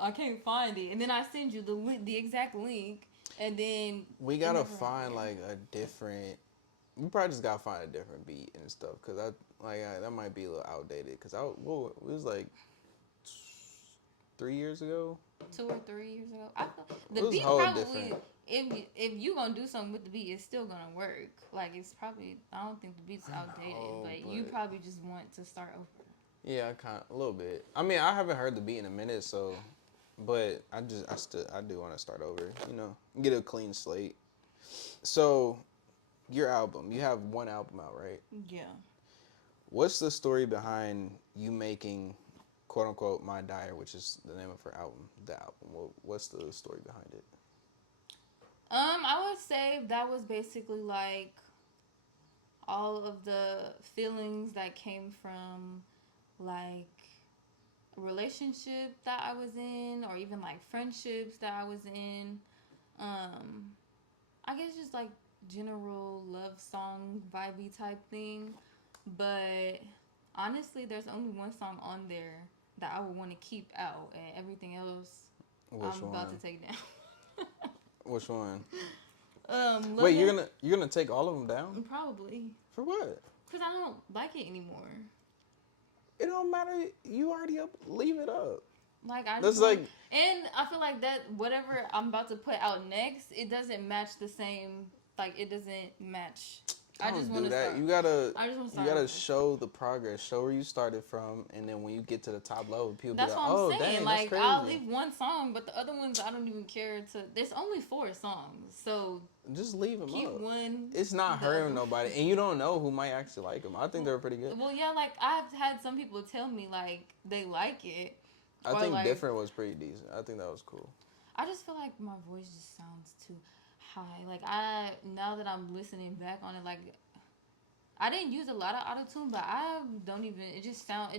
I can't find it, and then I send you the exact link, and then We it gotta never find happened. like a different. We probably just gotta find a different beat and stuff, cause that might be a little outdated. Cause it was like 3 years ago. 2 or 3 years ago. I feel, It the was beat whole probably different. if you gonna do something with the beat, it's still gonna work. Like it's probably I don't think the beat's outdated, but you probably just want to start over. Yeah, a little bit. I mean, I haven't heard the beat in a minute, so, but I do want to start over. Get a clean slate. So, your album, you have one album out, right? Yeah. What's the story behind you making, quote unquote, My Dire, which is the name of her album, the album? What's the story behind it? I would say that was basically like all of the feelings that came from like a relationship that I was in, or even like friendships that I was in. I guess just like general love song vibey type thing. But honestly, there's only one song on there that I would want to keep out, and everything else I'm about to take down. Which one? Wait, you're gonna take all of them down? Probably. For what? Because I don't like it anymore. It don't matter. You already up. Leave it up. Like I That's just like, and I feel like that whatever I'm about to put out next, it doesn't match the same. Like it doesn't match. I just want to that. start. You gotta. I just want to You start. gotta over. show the progress. Show where you started from, and then when you get to the top level, people That's be like, what I'm "Oh, saying. dang, Like that's crazy." I'll leave one song, but the other ones I don't even care to. There's only 4 songs, so just leave them keep up. one. It's not hurting nobody, and you don't know who might actually like them. I think they're pretty good. Well, yeah, like I've had some people tell me like they like it. I think like, different was pretty decent. I think that was cool. I just feel like my voice just sounds too high. Like now that I'm listening back on it, like I didn't use a lot of auto-tune, but I don't even. It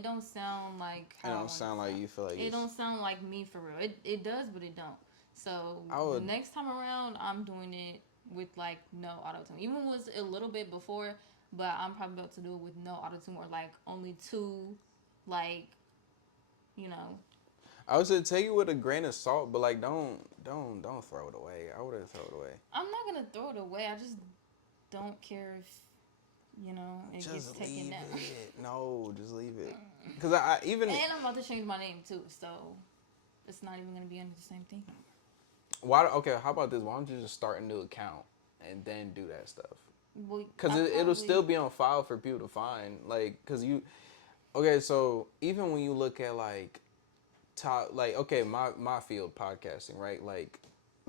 don't sound like. How It don't sound like you feel like it don't sound like me for real. It does, but it don't. So the next time around, I'm doing it with like no auto-tune. Even was a little bit before, but I'm probably about to do it with no auto-tune or like only 2, like, you know. I would say take it with a grain of salt, but like don't throw it away. I wouldn't throw it away. I'm not gonna throw it away. I just don't care if it Just gets taken leave down. it. No, just leave it. Because I even. And I'm about to change my name too, so it's not even gonna be under the same thing. Okay, how about this? Why don't you just start a new account and then do that stuff? Because Well, it'll still be on file for people to find. Like, because you. Okay, so even when you look at like top, like, okay, my field, podcasting, right? Like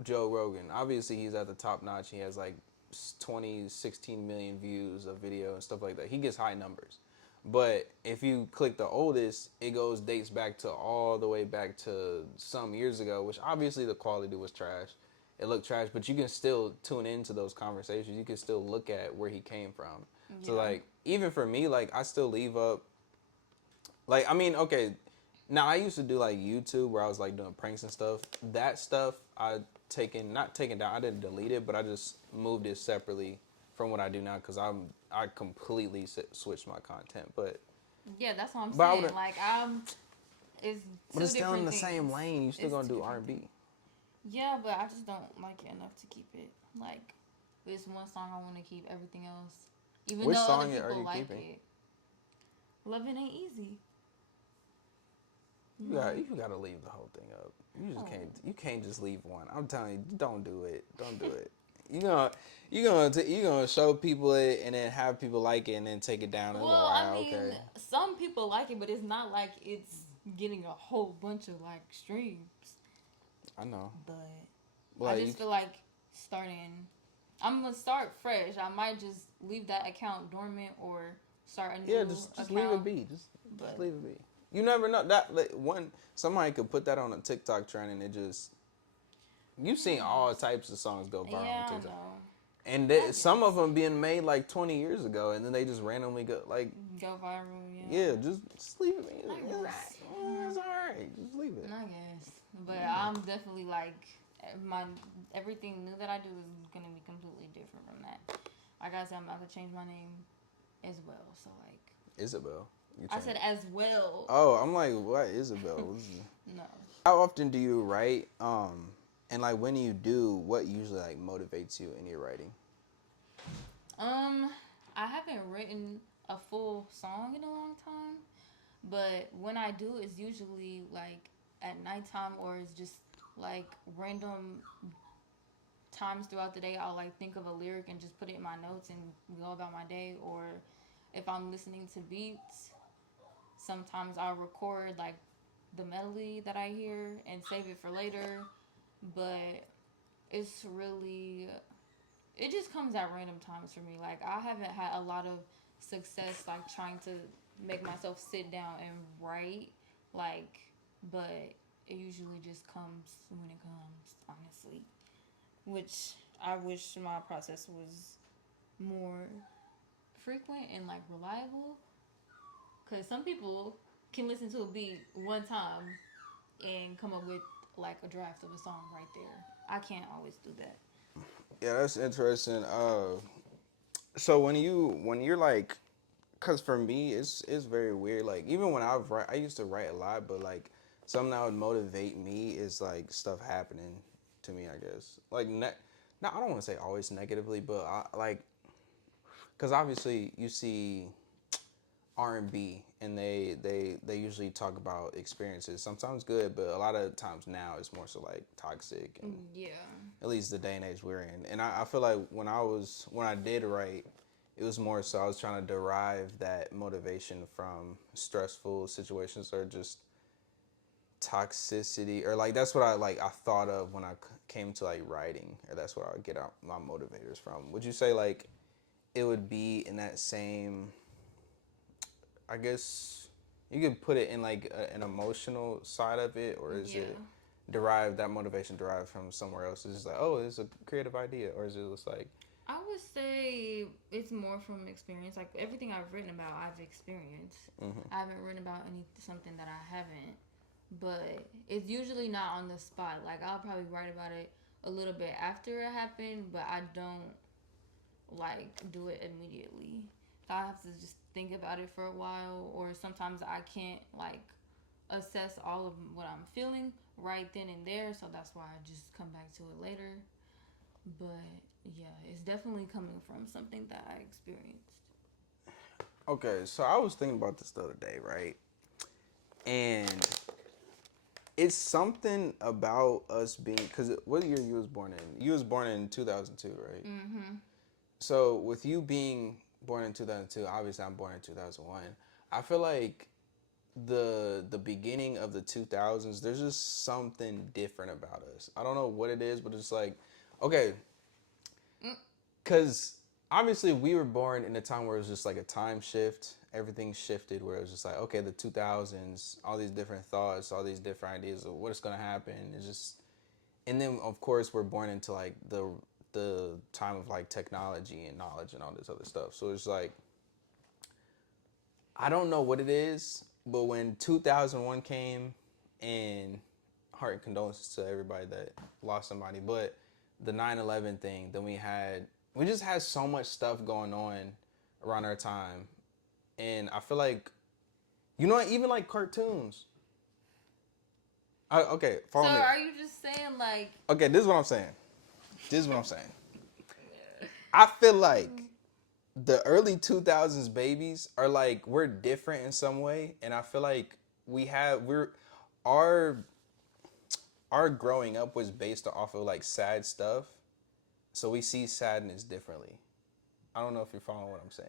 Joe Rogan, obviously he's at the top notch. He has like 16 million views of video and stuff like that. He gets high numbers. But if you click the oldest, it dates back to all the way back to some years ago, which obviously the quality was trash. It looked trash, but you can still tune into those conversations. You can still look at where he came from. Yeah. So like, even for me, like I still leave up, like, I mean, okay, now I used to do like YouTube where I was like doing pranks and stuff. That stuff not taken down. I didn't delete it, but I just moved it separately from what I do now because I completely switched my content. But yeah, that's what I'm saying. It's but it's still in the things. same lane. You still gonna do R&B. Yeah, but I just don't like it enough to keep it. Like, this one song I want to keep. Everything else, even Which though song other people are you like keeping? it. Loving Ain't Easy. You gotta leave the whole thing up. You can't just leave one. I'm telling you, don't do it. Don't do it. You gonna show people it and then have people like it and then take it down. And okay. Some people like it, but it's not like it's getting a whole bunch of like streams. I know. But I just feel like I'm gonna start fresh. I might just leave that account dormant or start a new account. Just leave it be. Just leave it be. You never know that somebody could put that on a TikTok trend and it just. You've seen all types of songs go viral on TikTok. I know. And some of them being made like 20 years ago, and then they just randomly go viral. Yeah, just leave it. It's all right. Just I'm definitely like my everything new that I do is gonna be completely different from that. Like I said, I'm about to change my name as well. So like Isabel. I said as well. Oh, I'm like, what, Isabel? No. How often do you write? And like when you do, what usually like motivates you in your writing? I haven't written a full song in a long time, but when I do, it's usually like at nighttime or it's just like random times throughout the day. I'll like think of a lyric and just put it in my notes and go about my day. Or if I'm listening to beats, sometimes I'll record like the melody that I hear and save it for later. But it's really it just comes at random times for me. Like I haven't had a lot of success like trying to make myself sit down and write like but it usually just comes when it comes, honestly. Which I wish my process was more frequent and like reliable cuz some people can listen to a beat one time and come up with like a draft of a song right there. I can't always do that. Yeah, that's interesting. So when you're like, cause for me it's very weird. Like even when I used to write a lot, but like something that would motivate me is like stuff happening to me. I guess like no, I don't want to say always negatively, but like, cause obviously you see R&B and they usually talk about experiences. Sometimes good, but a lot of times now it's more so like toxic and Yeah. at least the day and age we're in. And I feel like when I did write, it was more so I was trying to derive that motivation from stressful situations or just toxicity or like that's what I thought of when I came to like writing, or that's where I would get out my motivators from. Would you say like it would be in that same, I guess you could put it in like an emotional side of it, or is Yeah. it derived, that motivation derived from somewhere else? Is it just like, oh, it's a creative idea, or is it just like, I would say it's more from experience. Like everything I've written about, I've experienced. I haven't written about something that I haven't, but it's usually not on the spot. Like I'll probably write about it a little bit after it happened, but I don't like do it immediately. So I have to just think about it for a while, or sometimes I can't like assess all of what I'm feeling right then and there. So that's why I just come back to it later. But yeah, it's definitely coming from something that I experienced. okay, so I was thinking about this the other day, right? And it's something about us being, because what year you was born in? You was born in 2002, right? Mm-hmm. So with you being born in 2002, obviously I'm born in 2001. I feel like the beginning of the 2000s, there's just something different about us. I don't know what it is, but it's like, okay, because obviously we were born in a time where it was just like a time shift. Everything shifted where it was just like, okay, the 2000s, all these different thoughts, all these different ideas of what's going to happen. It's just, and then of course we're born into like the time of like technology and knowledge and all this other stuff. So it's like, I don't know what it is, but when 2001 came, and heart condolences to everybody that lost somebody, but the 9/11 thing, then we just had so much stuff going on around our time. And I feel like, you know what, even like cartoons. Okay, So follow me. are you just saying like Okay, this is what I'm saying. This is what I'm saying. I feel like the early 2000s babies are like, we're different in some way, and I feel like we're our our growing up was based off of like sad stuff, so we see sadness differently. I don't know if you're following what I'm saying.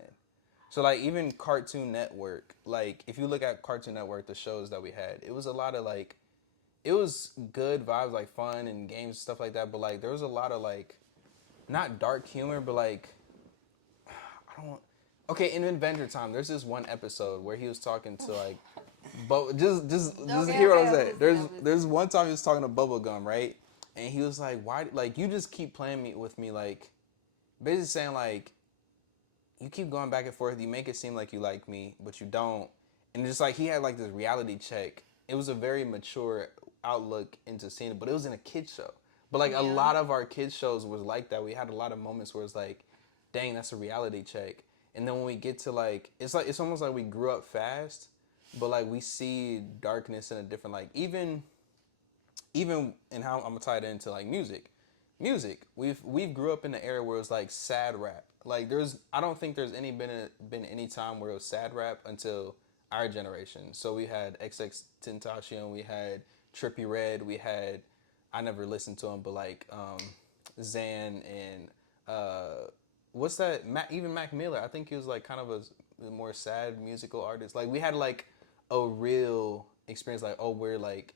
So like even Cartoon Network, like if you look at Cartoon Network, the shows that we had, it was a lot of like, it was good vibes, like fun and games, stuff like that, but like there was a lot of like, not dark humor, but like, I don't. Okay, in Adventure Time, there's this one episode where he was talking to like, but just Okay, hear what okay, I'm saying. I'm There's listening. there's one time he was talking to Bubblegum, right? And he was like, why, like you just keep playing me with me, like basically saying like, you keep going back and forth. You make it seem like you like me, but you don't. And just like he had like this reality check. It was a very mature outlook into seeing it, but it was in a kids show. But like a Yeah. lot of our kids shows was like that. We had a lot of moments where it's like, dang, that's a reality check. And then when we get to like it's almost like we grew up fast, but like we see darkness in a different like even in how I'm gonna tie it into like music. Music. We've grew up in the era where it was like sad rap. Like I don't think there's been any time where it was sad rap until our generation. So we had XX Tentacion, we had Trippie Redd, we had I never listened to him, but like Zan and what's that? Even Mac Miller. I think he was like kind of a more sad musical artist. Like we had like a real experience. Like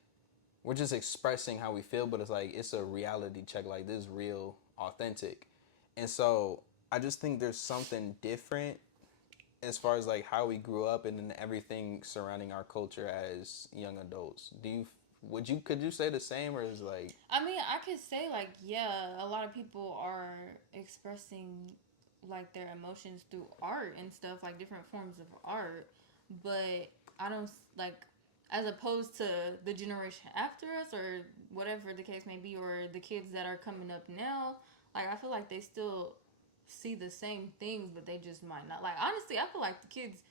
we're just expressing how we feel, but it's like it's a reality check. Like this is real, authentic, and so I just think there's something different as far as like how we grew up and then everything surrounding our culture as young adults. Could you say the same, or is like? I mean, I could say like, yeah, a lot of people are expressing like their emotions through art and stuff, like different forms of art, but I don't like as opposed to the generation after us or whatever the case may be, or the kids that are coming up now. Like I feel like they still see the same things, but they just might not. Like honestly, I feel like the kids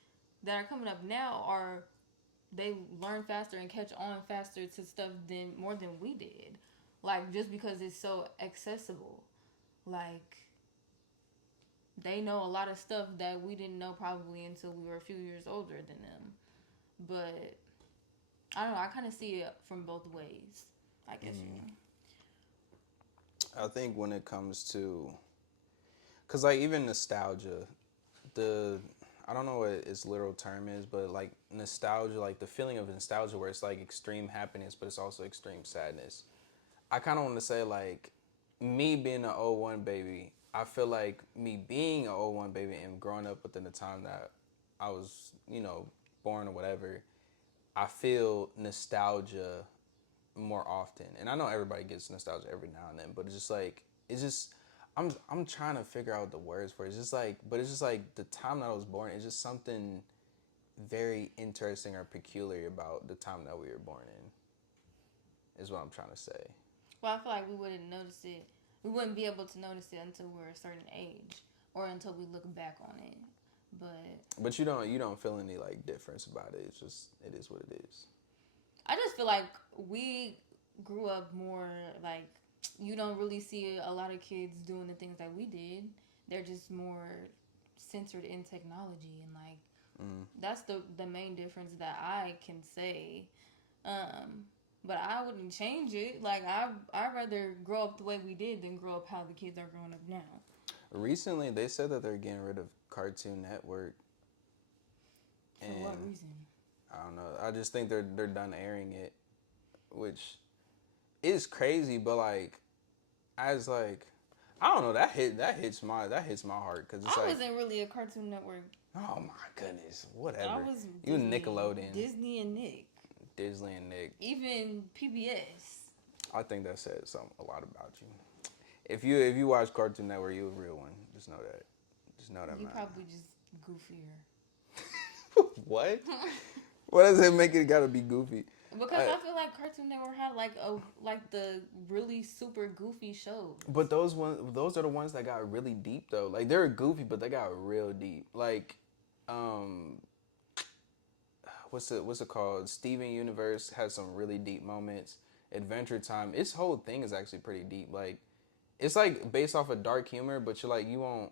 that are coming up now are they learn faster and catch on faster to stuff than more than we did. Like just because it's so accessible. Like they know a lot of stuff that we didn't know probably until we were a few years older than them. But I don't know, I kind of see it from both ways. I guess you know. I think when it comes to, cause like even nostalgia, the I don't know what its literal term is, but like nostalgia, like the feeling of nostalgia where it's like extreme happiness, but it's also extreme sadness. I kind of want to say like me being an '01 baby, I feel like me being an '01 baby and growing up within the time that I was, born or whatever, I feel nostalgia more often. And I know everybody gets nostalgia every now and then, but it's just I'm trying to figure out the words for it. It's just like but it's just like the time that I was born, it's just something very interesting or peculiar about the time that we were born in. Is what I'm trying to say. Well, I feel like we wouldn't notice it. We wouldn't be able to notice it until we're a certain age or until we look back on it. But you don't feel any like difference about it. It's just it is what it is. I just feel like we grew up more like you don't really see a lot of kids doing the things that we did. They're just more centered in technology and like that's the main difference that I can say. But I wouldn't change it. Like I'd rather grow up the way we did than grow up how the kids are growing up now. Recently, they said that they're getting rid of Cartoon Network. For what reason? I don't know. I just think they're done airing it, which is crazy. But like, as like, I don't know. That hits my heart because it's I like wasn't really a Cartoon Network. oh my goodness, whatever. I was You Disney, Nickelodeon, Disney and Nick, Disney and Nick. even PBS. I think that says a lot about you. If you watch Cartoon Network, you're a real one. Just know that. Just know that. You man. probably just goofier. What? What does it make it gotta be goofy? Because I feel like Cartoon Network had like the really super goofy shows. But those are the ones that got really deep though. Like they're goofy, but they got real deep. Like, what's it called? Steven Universe has some really deep moments. Adventure Time, its whole thing is actually pretty deep. Like, it's like based off of dark humor, but you won't.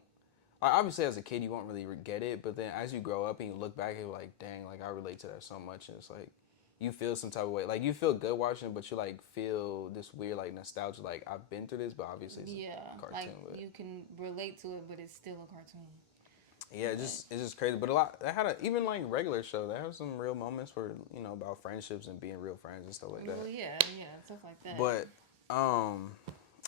Obviously, as a kid, you won't really get it. But then as you grow up and you look back, you're like, dang, like I relate to that so much. And it's like, you feel some type of way. Like you feel good watching it, but you like feel this weird like nostalgia. Like I've been through this, but obviously it's a cartoon. Like you can relate to it, but it's still a cartoon. Yeah, it's just crazy. But a lot. They had even like regular show. They have some real moments where about friendships and being real friends and stuff like that. Well, yeah, stuff like that. But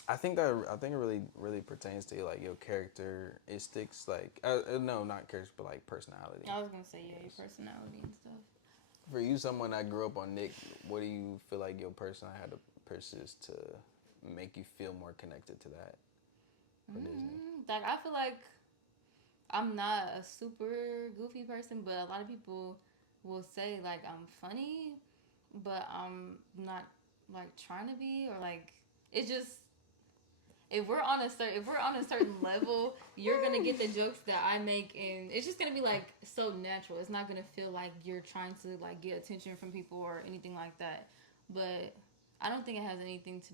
I think it really pertains to like your characteristics, like no, not characters, but like personality. I was gonna say your personality and stuff. For you, someone that grew up on Nick, what do you feel like your personality had to persist to make you feel more connected to that? For Disney? Like I feel like I'm not a super goofy person, but a lot of people will say like I'm funny, but I'm not like trying to be, or like it's just if we're on a certain level, you're gonna get the jokes that I make, and it's just gonna be like so natural. It's not gonna feel like you're trying to like get attention from people or anything like that. But I don't think it has anything to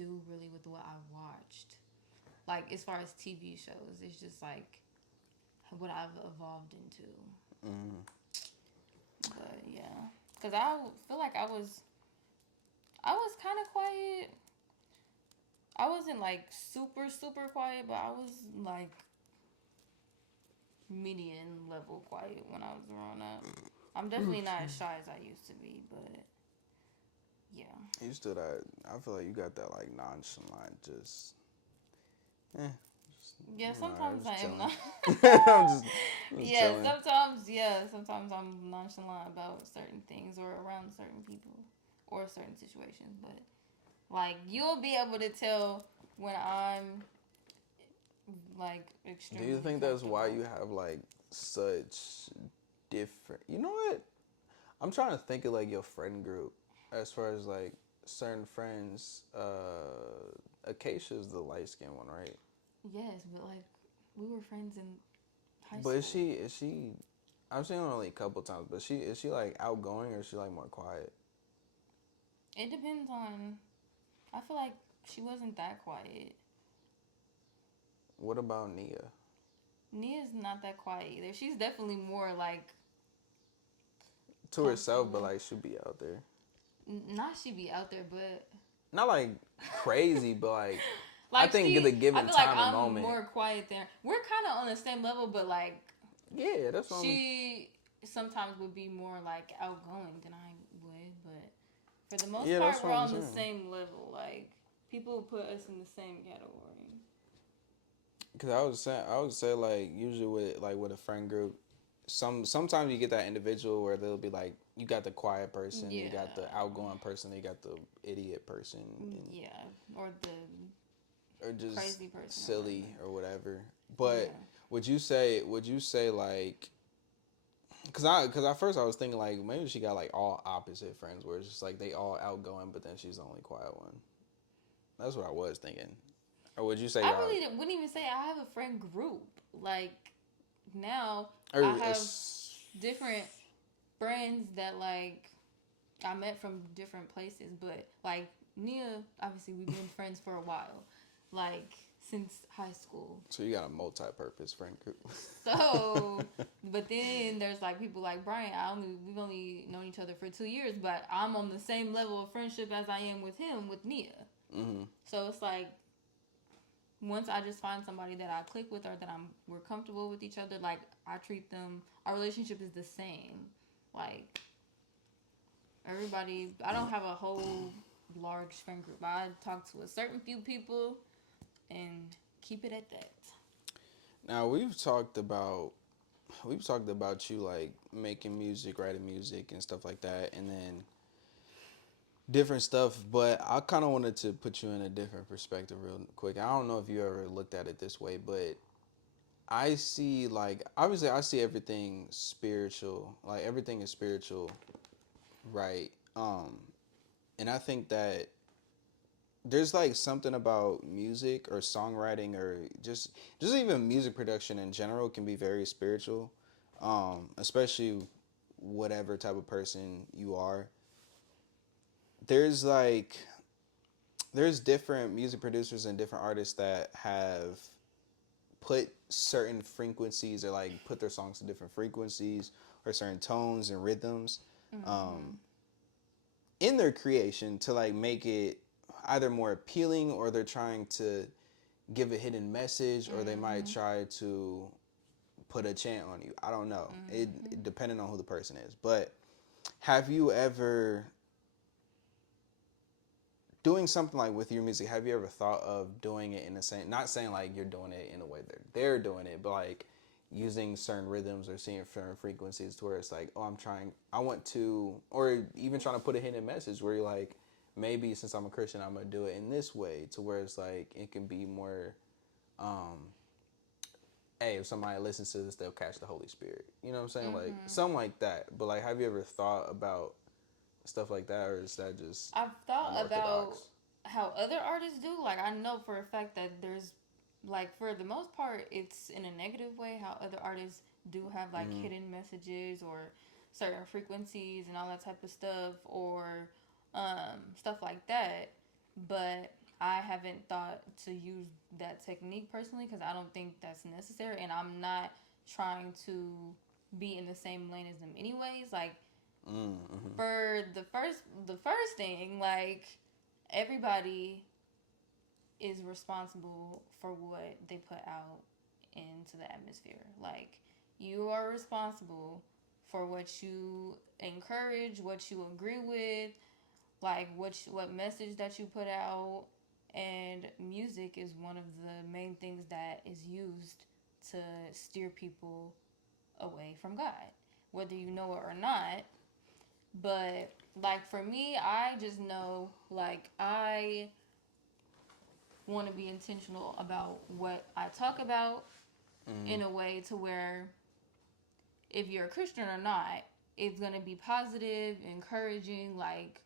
do really with what I watched. Like as far as TV shows, it's just like what I've evolved into. Mm. But yeah, because I feel like I was kind of quiet. I wasn't like super quiet, but I was like median level quiet when I was growing up. I'm definitely not as shy as I used to be, but yeah. You still that? I feel like you got that like nonchalant, just. Eh, Yeah, I'm sometimes just I am chilling. not. I'm just Yeah, chilling. sometimes I'm nonchalant about certain things or around certain people or certain situations, but like you'll be able to tell when I'm like Do extremely you think that's why comfortable. you have like such different? You know what? I'm trying to think of like your friend group as far as like certain friends. Acacia's the light skinned one, right? Yes, but like we were friends in high But is school. she is she? I've seen her only a couple times, but is she like outgoing or is she like more quiet? It depends on. I feel like she wasn't that quiet. What about Nia? Nia's not that quiet either. She's definitely more like To herself, but comfortable. like she'll be out there. Not she be out there, but Not like crazy, but like I like think the I given feel like time and I'm moment. more quiet than we're kind of on the same level, but like Yeah, that's what I'm. she sometimes would be more like outgoing than I would, but for the most Yeah, that's part, we're what I'm on the saying. same level. Like people put us in the same category. Cause I would say like usually with a friend group, sometimes you get that individual where they'll be like you got the quiet person, you Yeah, got the outgoing person, you got the idiot person, yeah, or the or just crazy person or silly whatever. or whatever. Yeah. But would you say like cause at first I was thinking like maybe she got like all opposite friends where it's just like they all outgoing, but then she's the only quiet one. That's what I was thinking. Or would you say I y'all really wouldn't even say I have a friend group. Like now, or I have different friends that like I met from different places, but like Nia, obviously we've been friends for a while, like since high school. so you got a multi-purpose friend group. So, but then there's like people like Brian. We've only known each other for 2 years, but I'm on the same level of friendship as I am with him with Nia. Mm-hmm. So it's like once I just find somebody that I click with or that we're comfortable with each other, like I treat them. Our relationship is the same. Like everybody, I don't have a whole large friend group. I talk to a certain few people and keep it at that. Now we've talked about you like making music, writing music, and stuff like that, and then different stuff. But I kind of wanted to put you in a different perspective real quick. I don't know if you ever looked at it this way, but I see like obviously I see everything spiritual. Like everything is spiritual, right? And I think that there's like something about music or songwriting or just even music production in general can be very spiritual, especially whatever type of person you are. There's like there's different music producers and different artists that have put certain frequencies or like put their songs to different frequencies or certain tones and rhythms Mm-hmm. in their creation to like make it either more appealing or they're trying to give a hidden message or they might Mm-hmm. try to put a chant on you. I don't know. It Mm-hmm. depending on who the person is. But have you ever doing something like with your music, have you ever thought of doing it in the same not saying like you're doing it in a way that they're doing it, but like using certain rhythms or seeing certain frequencies to where it's like, oh I want to or even trying to put a hidden message where you're like, maybe since I'm a Christian I'm gonna do it in this way to where it's like it can be more um hey, if somebody listens to this, they'll catch the Holy Spirit. You know what I'm saying? Like Mm-hmm. something like that. But like, have you ever thought about stuff like that, or is that just I've thought about unorthodox? how other artists do. Like, I know for a fact that there's, like, for the most part, it's in a negative way how other artists do have, like, hidden messages or certain frequencies and all that type of stuff, or stuff like that. But I haven't thought to use that technique personally because I don't think that's necessary, and I'm not trying to be in the same lane as them anyways. Like, for the first thing, like, everybody is responsible for what they put out into the atmosphere. Like, you are responsible for what you encourage, what you agree with, like what message that you put out. And music is one of the main things that is used to steer people away from God, whether you know it or not. But, like, for me, I just know, like, I want to be intentional about what I talk about in a way to where if you're a Christian or not, it's going to be positive, encouraging. Like,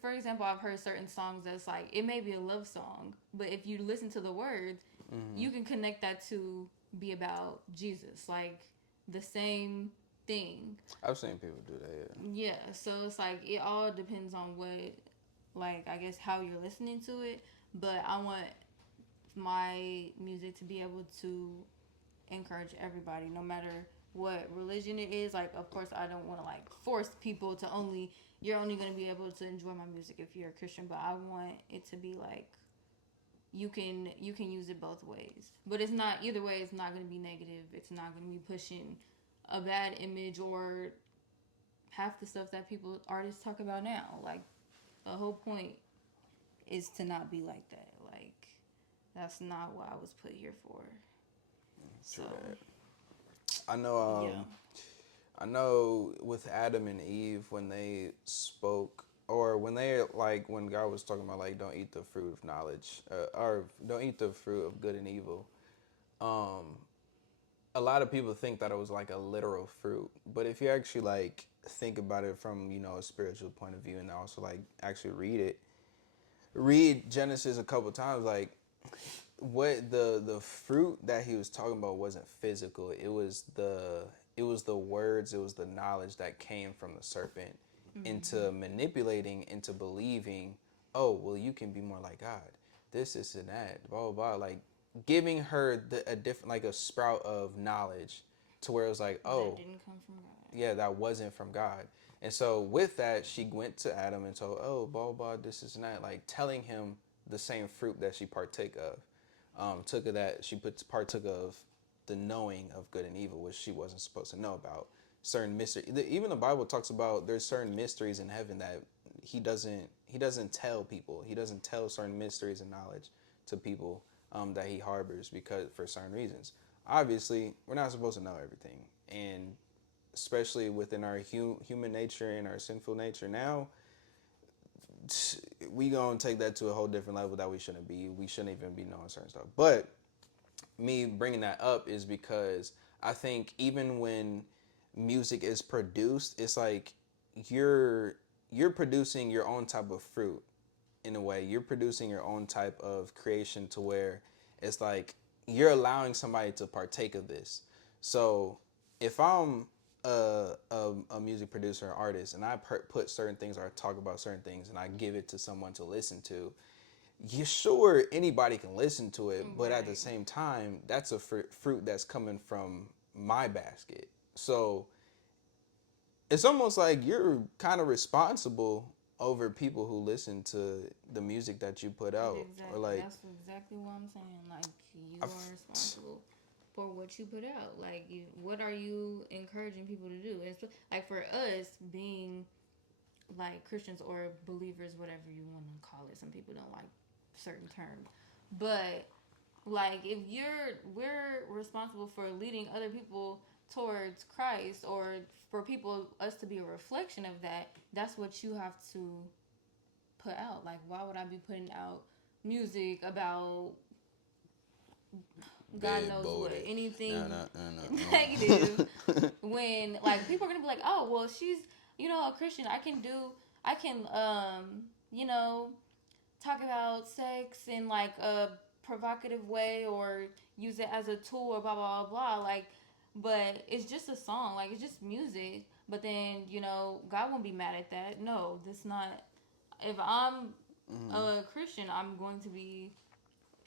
for example, I've heard certain songs that's like, it may be a love song, but if you listen to the words, you can connect that to be about Jesus. Like, the same thing. I've seen people do that. Yeah. Yeah, so it's like, it all depends on what, like, I guess how you're listening to it. But I want my music to be able to encourage everybody, no matter what religion it is. Like, of course, I don't want to, like, force people to you're only going to be able to enjoy my music if you're a Christian, but I want it to be like, you can use it both ways. But it's not, either way, it's not going to be negative. It's not going to be pushing a bad image or half the stuff that artists talk about now. Like, the whole point is to not be like that. Like, that's not what I was put here for. So, I know. yeah. I know with Adam and Eve when they spoke, or when they like when God was talking about like don't eat the fruit of knowledge, or don't eat the fruit of good and evil. A lot of people think that it was like a literal fruit, but if you actually like think about it from a spiritual point of view, and also like actually read Genesis a couple times, like what the fruit that he was talking about wasn't physical. It was the words, it was the knowledge that came from the serpent into manipulating, into believing, oh well, you can be more like God, this and that, blah blah blah, like giving her a different, like a sprout of knowledge, to where it was like, oh, that didn't come from God. yeah, that wasn't from God. And so with that, she went to Adam and told, oh, blah, blah, this and that, like telling him the same fruit that she partook of. Took of that, she partook of the knowing of good and evil, which she wasn't supposed to know about. Certain mystery, even the Bible talks about there's certain mysteries in heaven that he doesn't tell people. He doesn't tell certain mysteries and knowledge to people, that he harbors, because for certain reasons. Obviously, we're not supposed to know everything, and especially within our human nature and our sinful nature now, we gonna take that to a whole different level that we shouldn't be. We shouldn't even be knowing certain stuff. But me bringing that up is because I think even when music is produced, it's like you're producing your own type of fruit. In a way, you're producing your own type of creation, to where it's like you're allowing somebody to partake of this. So if I'm a music producer or artist, and I put certain things, or I talk about certain things, and I give it to someone to listen to, you sure anybody can listen to it, but at the same time, that's a fruit that's coming from my basket. So it's almost like you're kind of responsible over people who listen to the music that you put out. Exactly. Or like, that's exactly what I'm saying. Like, you are responsible for what you put out. Like, what are you encouraging people to do? It's like, for us being like Christians or believers, whatever you want to call it. Some people don't like certain terms, but like, if we're responsible for leading other people towards Christ, or for us to be a reflection of that. That's what you have to put out. Like, why would I be putting out music about God knows what, anything negative, when, like, people are gonna be like, oh well, she's a Christian. I can, you know, talk about sex in like a provocative way or use it as a tool or blah blah blah blah. Like, but it's just a song. Like it's just music. But then God won't be mad at that. No, this not. If I'm a Christian, I'm going to be.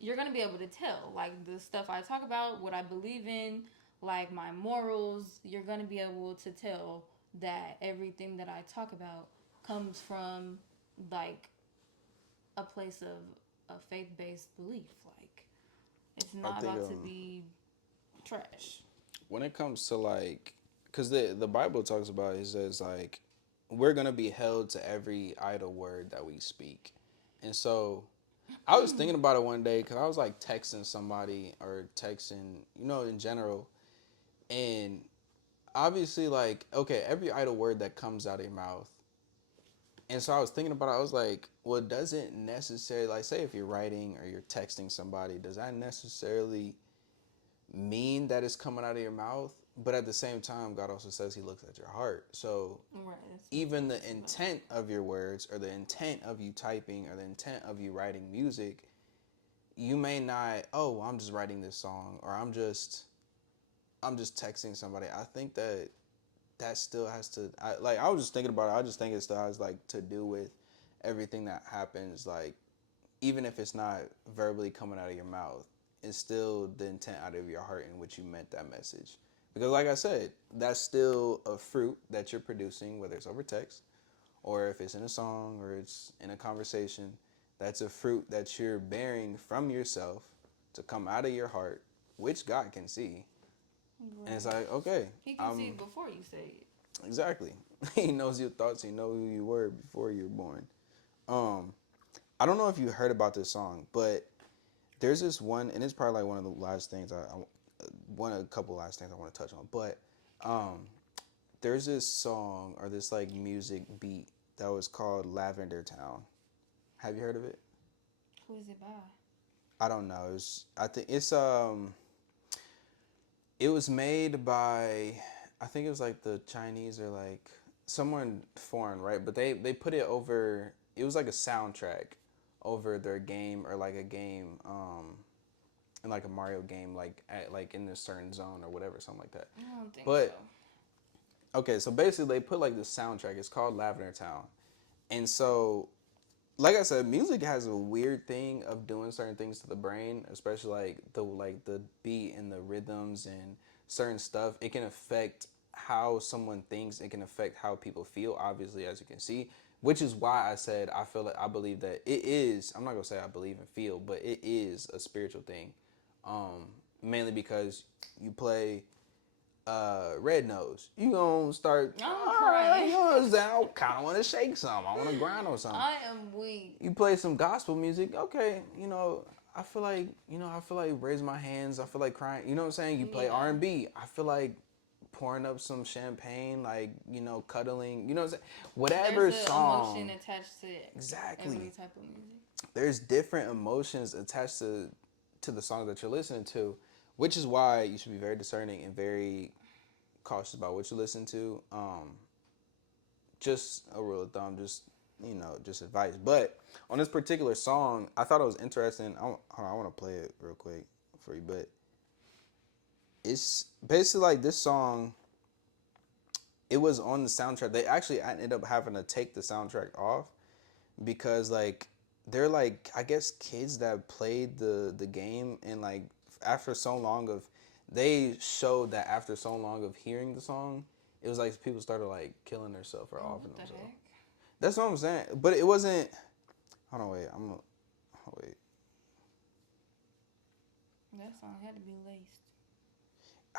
You're gonna be able to tell like the stuff I talk about, what I believe in, like my morals. You're gonna be able to tell that everything that I talk about comes from like a place of a faith based belief. Like it's I not think about to be trash. when it comes to like, because the Bible talks about it says like we're gonna be held to every idle word that we speak, and so I was thinking about it one day because I was like texting somebody or texting in general, and obviously like okay every idle word that comes out of your mouth. And so I was thinking about it. I was like, well, it doesn't necessarily, like, say if you're writing or you're texting somebody, does that necessarily mean that it's coming out of your mouth? But at the same time, God also says he looks at your heart. So Right. even the intent of your words or the intent of you typing or the intent of you writing music, you may not, oh, well, I'm just writing this song or I'm just texting somebody. I think that still has to I was just thinking about it. I just think it still has like to do with everything that happens, like even if it's not verbally coming out of your mouth, it's still the intent out of your heart in which you meant that message. Because like I said, that's still a fruit that you're producing, whether it's over text or if it's in a song or it's in a conversation. That's a fruit that you're bearing from yourself to come out of your heart, which God can see. Right. And it's like, okay, He can see it before you say it. exactly. He knows your thoughts. He knows who you were before you were born. I don't know if you heard about this song, but there's this one, and it's probably like one of the last things one of a couple last things I want to touch on. But there's this song or this like music beat that was called Lavender Town. Have you heard of it? Who is it by? I don't know. I think it was made by, I think it was like the Chinese or like someone foreign, right? But they put it over. It was like a soundtrack over their game or like a game, in like a Mario game, like in a certain zone or whatever, something like that. I don't think But so. okay, so basically they put like this soundtrack. It's called Lavender Town, and so like I said, music has a weird thing of doing certain things to the brain, especially like the beat and the rhythms and certain stuff. It can affect how someone thinks. It can affect how people feel. Obviously, as you can see, which is why I said I believe that it is. I'm not gonna say I believe and feel, but it is a spiritual thing. Mainly because you play Red Nose, you gonna start. I'm crying. You know what I'm saying? I kind of want to shake some. I want to grind on something. I am weak. You play some gospel music, okay? I feel like raise my hands. I feel like crying. You know what I'm saying? You play Yeah. R&B. I feel like pouring up some champagne, like cuddling. You know what I'm saying? Whatever There's song. Emotion attached to Exactly. every type of music. There's different emotions attached to the song that you're listening to, which is why you should be very discerning and very cautious about what you listen to. Just a rule of thumb, just advice. But on this particular song, I thought it was interesting. I want to play it real quick for you, but it's basically like this song. It was on the soundtrack. They actually ended up having to take the soundtrack off because like they're like I guess kids that played the game and like after so long of they showed that after so long of hearing the song, it was like people started like killing themselves or offing What the themselves. heck? That's what I'm saying. But it wasn't. Hold on, wait. Wait. That song had to be laced.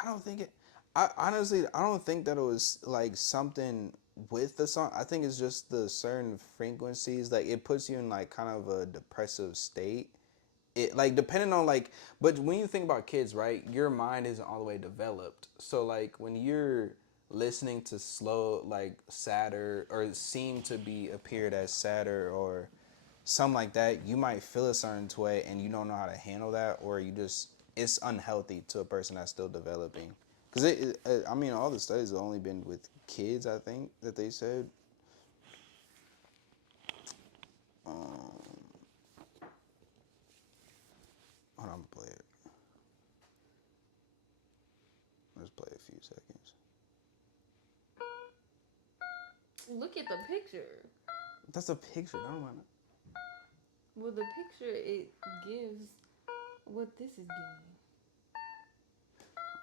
I don't think it. I honestly, I don't think that it was like something with the song. I think it's just the certain frequencies. Like it puts you in like kind of a depressive state. It like depending on like, but when you think about kids, right? Your mind isn't all the way developed. So like when you're listening to slow, like sadder, or seem to be appeared as sadder or something like that, you might feel a certain way and you don't know how to handle that, or it's unhealthy to a person that's still developing. Because I mean, all the studies have only been with kids, I think, that they said. Hold on, play it. Let's play a few seconds. Look at the picture. That's a picture. I don't want Well, the picture, it gives what this is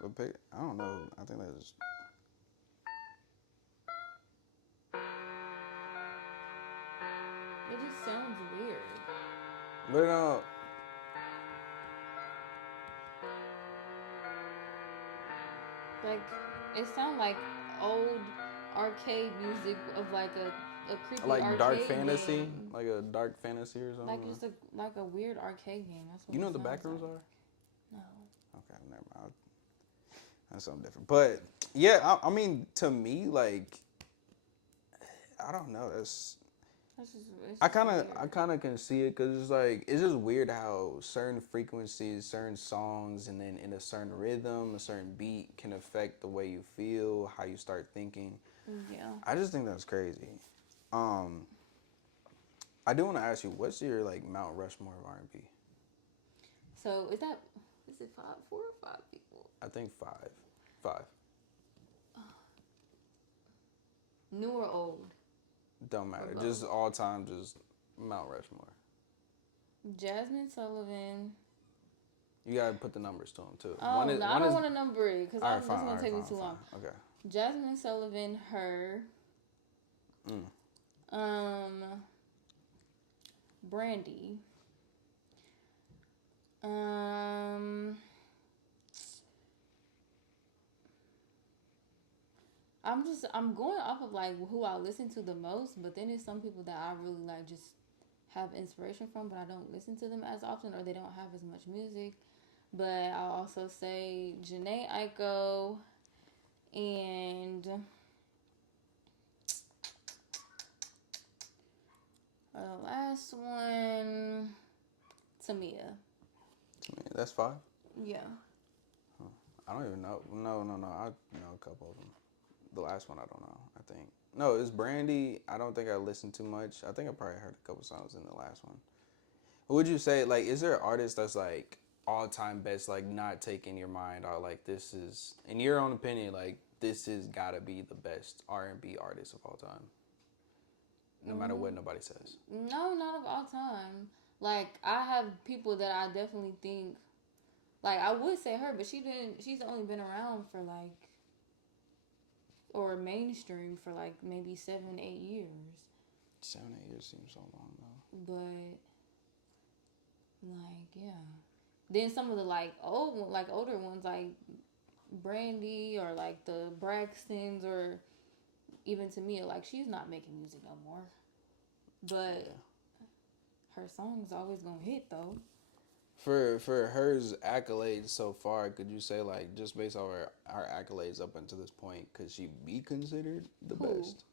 giving. I don't know. I think that's. It just sounds weird. But Like, it sounds like old arcade music of like a creepy like arcade dark fantasy, game. like a dark fantasy or something. Like just like a weird arcade game. That's what You know it what the sounds backrooms like. are? No. Okay, never mind. That's something different. But yeah, I mean, to me, like, I don't know. It's I kind of can see it because it's just weird how certain frequencies, certain songs, and then in a certain rhythm, a certain beat can affect the way you feel, how you start thinking. Yeah. I just think that's crazy. I do want to ask you, what's your like Mount Rushmore of R&B? So is it 4 or 5 people? I think five. New or old? Don't matter. Or Just both? all time, just Mount Rushmore. Jasmine Sullivan. You gotta put the numbers to them too. Oh, no, I don't want to number it because Alright, this is fine, going to take me fine, too fine. long. Okay. Jasmine Sullivan, her. Brandy. I'm going off of like who I listen to the most, but then there's some people that I really like just have inspiration from, but I don't listen to them as often or they don't have as much music. But I'll also say Janae Aiko and the last one, Tamia. That's 5? Yeah. I don't even know. No. I know a couple of them. The last one, I don't know. I think. No, it's Brandy. I don't think I listened too much. I think I probably heard a couple songs in the last one. What would you say, like, is there an artist that's, like, all-time best, like, not taking your mind out, like, this is, in your own opinion, like, this has got to be the best R&B artist of all time? No matter what nobody says. No, not of all time. Like I have people that I definitely think, like I would say her, but she's only been around for like, or mainstream for like maybe 7-8 years. 7-8 years seems so long though. But like yeah, then some of the like older ones like Brandy or like the Braxtons or even Tamia, like she's not making music no more. But her song's always gonna hit though. For hers accolades so far, could you say like just based on her accolades up until this point, could she be considered the best?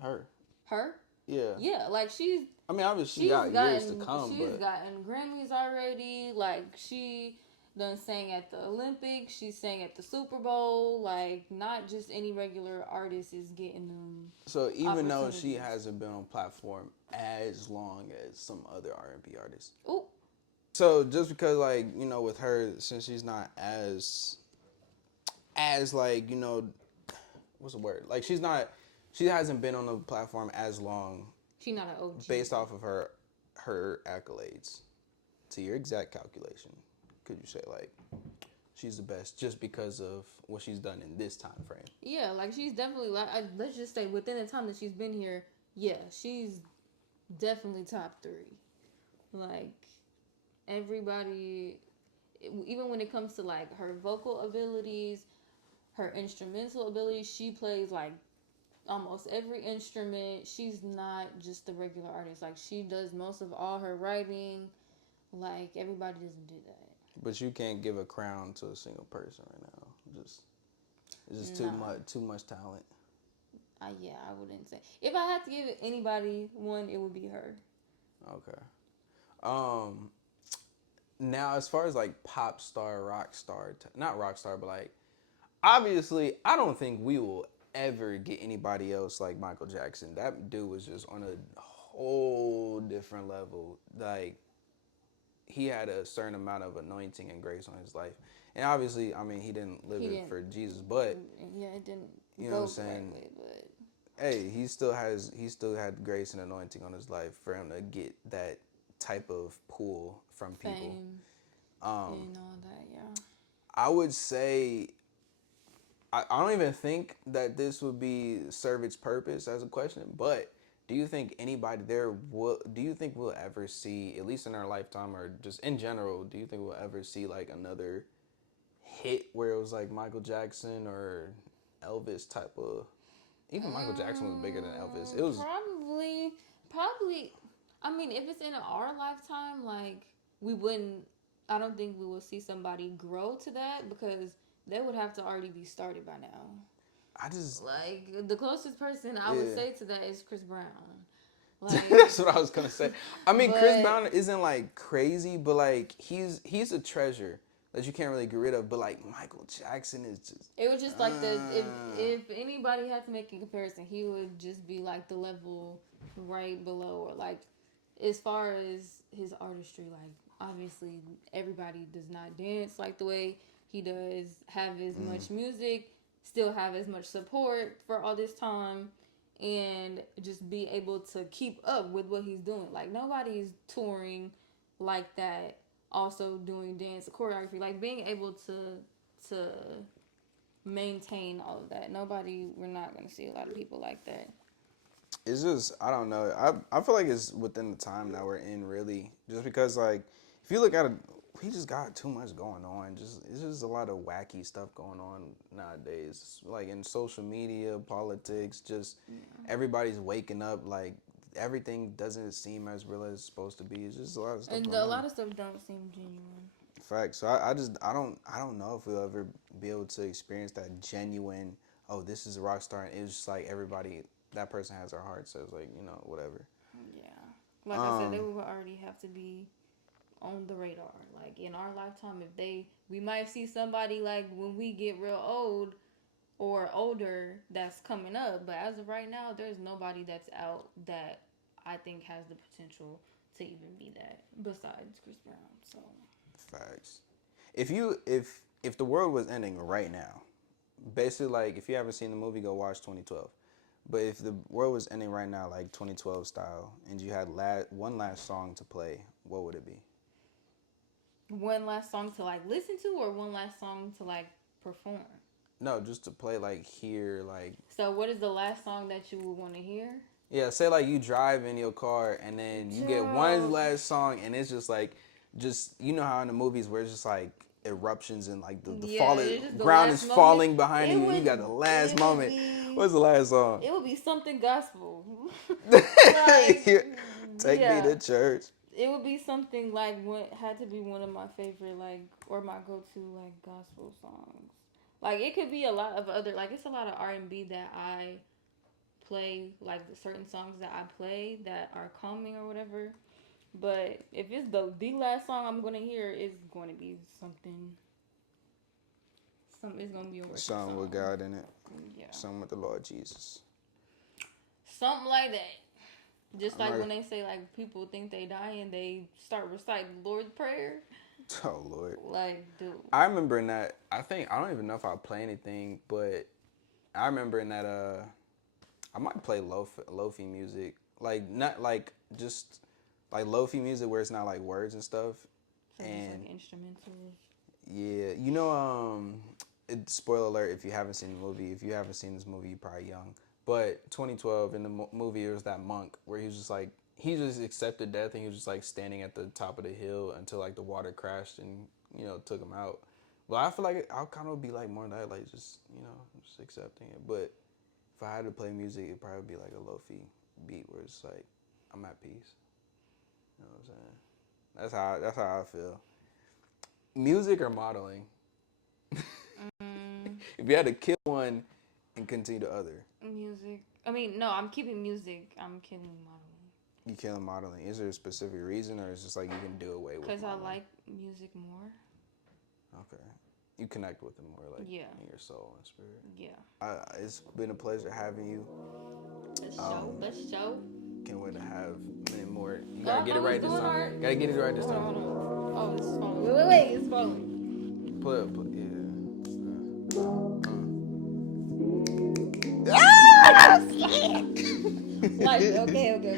Her. Her? Yeah. Yeah, like she's. I mean, obviously she got years to come, She's but gotten Grammys already. Like she done sang at the Olympics. She sang at the Super Bowl. Like not just any regular artist is getting them. So even though she hasn't been on platform as long as some other R&B artists. Ooh. So just because like, you know, with her, since she's not as like, you know, what's the word? Like she hasn't been on the platform as long. She's not an OG. Based off of her accolades, to your exact calculation, could you say like she's the best just because of what she's done in this time frame? Yeah, like she's definitely like let's just say within the time that she's been here, yeah, she's definitely top 3. Like everybody, even when it comes to like her vocal abilities, her instrumental abilities, she plays like almost every instrument. She's not just the regular artist. Like she does most of all her writing. Like everybody doesn't do that. But you can't give a crown to a single person right now. It's just too much talent. Yeah, I wouldn't say. If I had to give anybody one, it would be her. Okay. Now as far as like pop star, rock star, not rock star, but like obviously I don't think we will ever get anybody else like Michael Jackson. That dude was just on a whole different level. Like, he had a certain amount of anointing and grace on his life. And obviously, I mean, he didn't live it for Jesus, but yeah, it didn't you know go what I'm the right saying? way, but Hey, he still had grace and anointing on his life for him to get that type of pull from people. fame and all that, yeah. I would say I don't even think that this would be serve its purpose as a question, but do you think anybody there will? Do you think we'll ever see, at least in our lifetime or just in general, do you think we'll ever see like another hit where it was like Michael Jackson or Elvis type of? Even Michael Jackson was bigger than Elvis. It was Probably. I mean, if it's in our lifetime, like we wouldn't. I don't think we will see somebody grow to that because they would have to already be started by now. I just Like the closest person I would say to that is Chris Brown. Like, that's what I was gonna say. I mean, Chris but- Brown isn't like crazy, but like he's a treasure that you can't really get rid of. But like Michael Jackson is just. It was just like if anybody had to make a comparison, he would just be like the level right below, or like as far as his artistry, like obviously everybody does not dance like the way he does, have as much music, still have as much support for all this time, and just be able to keep up with what he's doing. Like nobody's touring like that, also doing dance choreography, like being able to maintain all of that. We're not going to see a lot of people like that. It's just I don't know. I feel like it's within the time that we're in, really, just because like if you look at it, we just got too much going on. It's just a lot of wacky stuff going on nowadays. Like in social media, politics, just everybody's waking up. Like everything doesn't seem as real as it's supposed to be. It's just a lot of stuff. And going a on. lot of stuff don't seem genuine. Facts. So I don't know if we'll ever be able to experience that genuine. Oh, this is a rock star, and it's just like everybody. That person has our heart, so it's like whatever. Yeah, like I said, they would already have to be on the radar. Like in our lifetime, we might see somebody like when we get real old or older that's coming up. But as of right now, there's nobody that's out that I think has the potential to even be that besides Chris Brown. So. Facts. If the world was ending right now, basically like if you haven't seen the movie, go watch 2012. But if the world was ending right now, like 2012 style, and you had one last song to play, what would it be? One last song to like listen to, or one last song to like perform? No, just to play like here, like. So what is the last song that you would want to hear? Yeah, say like you drive in your car and then you get one last song and it's just like, you know how in the movies where it's just like eruptions and like the ground is falling behind you and you got the last moment. What's the last song? It would be something gospel. Take me to church. It would be something like what had to be one of my favorite or my go-to gospel songs. Like it could be a lot of other it's a lot of R&B that I play, like certain songs that I play that are calming or whatever. But if it's the last song I'm gonna hear, it's going to be something. It's gonna be a worship Something song with God in it. Yeah. Something with the Lord Jesus. Something like that. Just like when they say people think they dying, they start reciting the Lord's Prayer. Oh Lord. Dude. I remember in that. I don't even know if I'll play anything, but I remember in that. I might play lofi music, like not like just like lofi music where it's not like words and stuff, So and it's instrumentals. Yeah, spoiler alert if you haven't seen the movie. If you haven't seen this movie, you're probably young. But 2012 in the movie, it was that monk where he was just like he just accepted death and he was just like standing at the top of the hill until like the water crashed and took him out. But I feel like I'll kind of be like more that like just just accepting it. But if I had to play music, it'd probably be like a lofi beat where it's like I'm at peace. You know what I'm saying? That's how I feel. Music or modeling? If you had to kill one and continue the other. Music. I mean, no, I'm keeping music. I'm killing modeling. You killing modeling. Is there a specific reason or is it just like you can do away with Because I modeling? like music more. Okay. you connect with them more, like Yeah. in your soul and spirit. Yeah. It's been a pleasure having you. Let's show. Can't wait to have many more. You Oh, gotta I get it thought right we this was doing time. art. Gotta get it right this Hold on, time. hold on. Oh, this is falling. Wait, it's falling. Put yeah. Like, okay.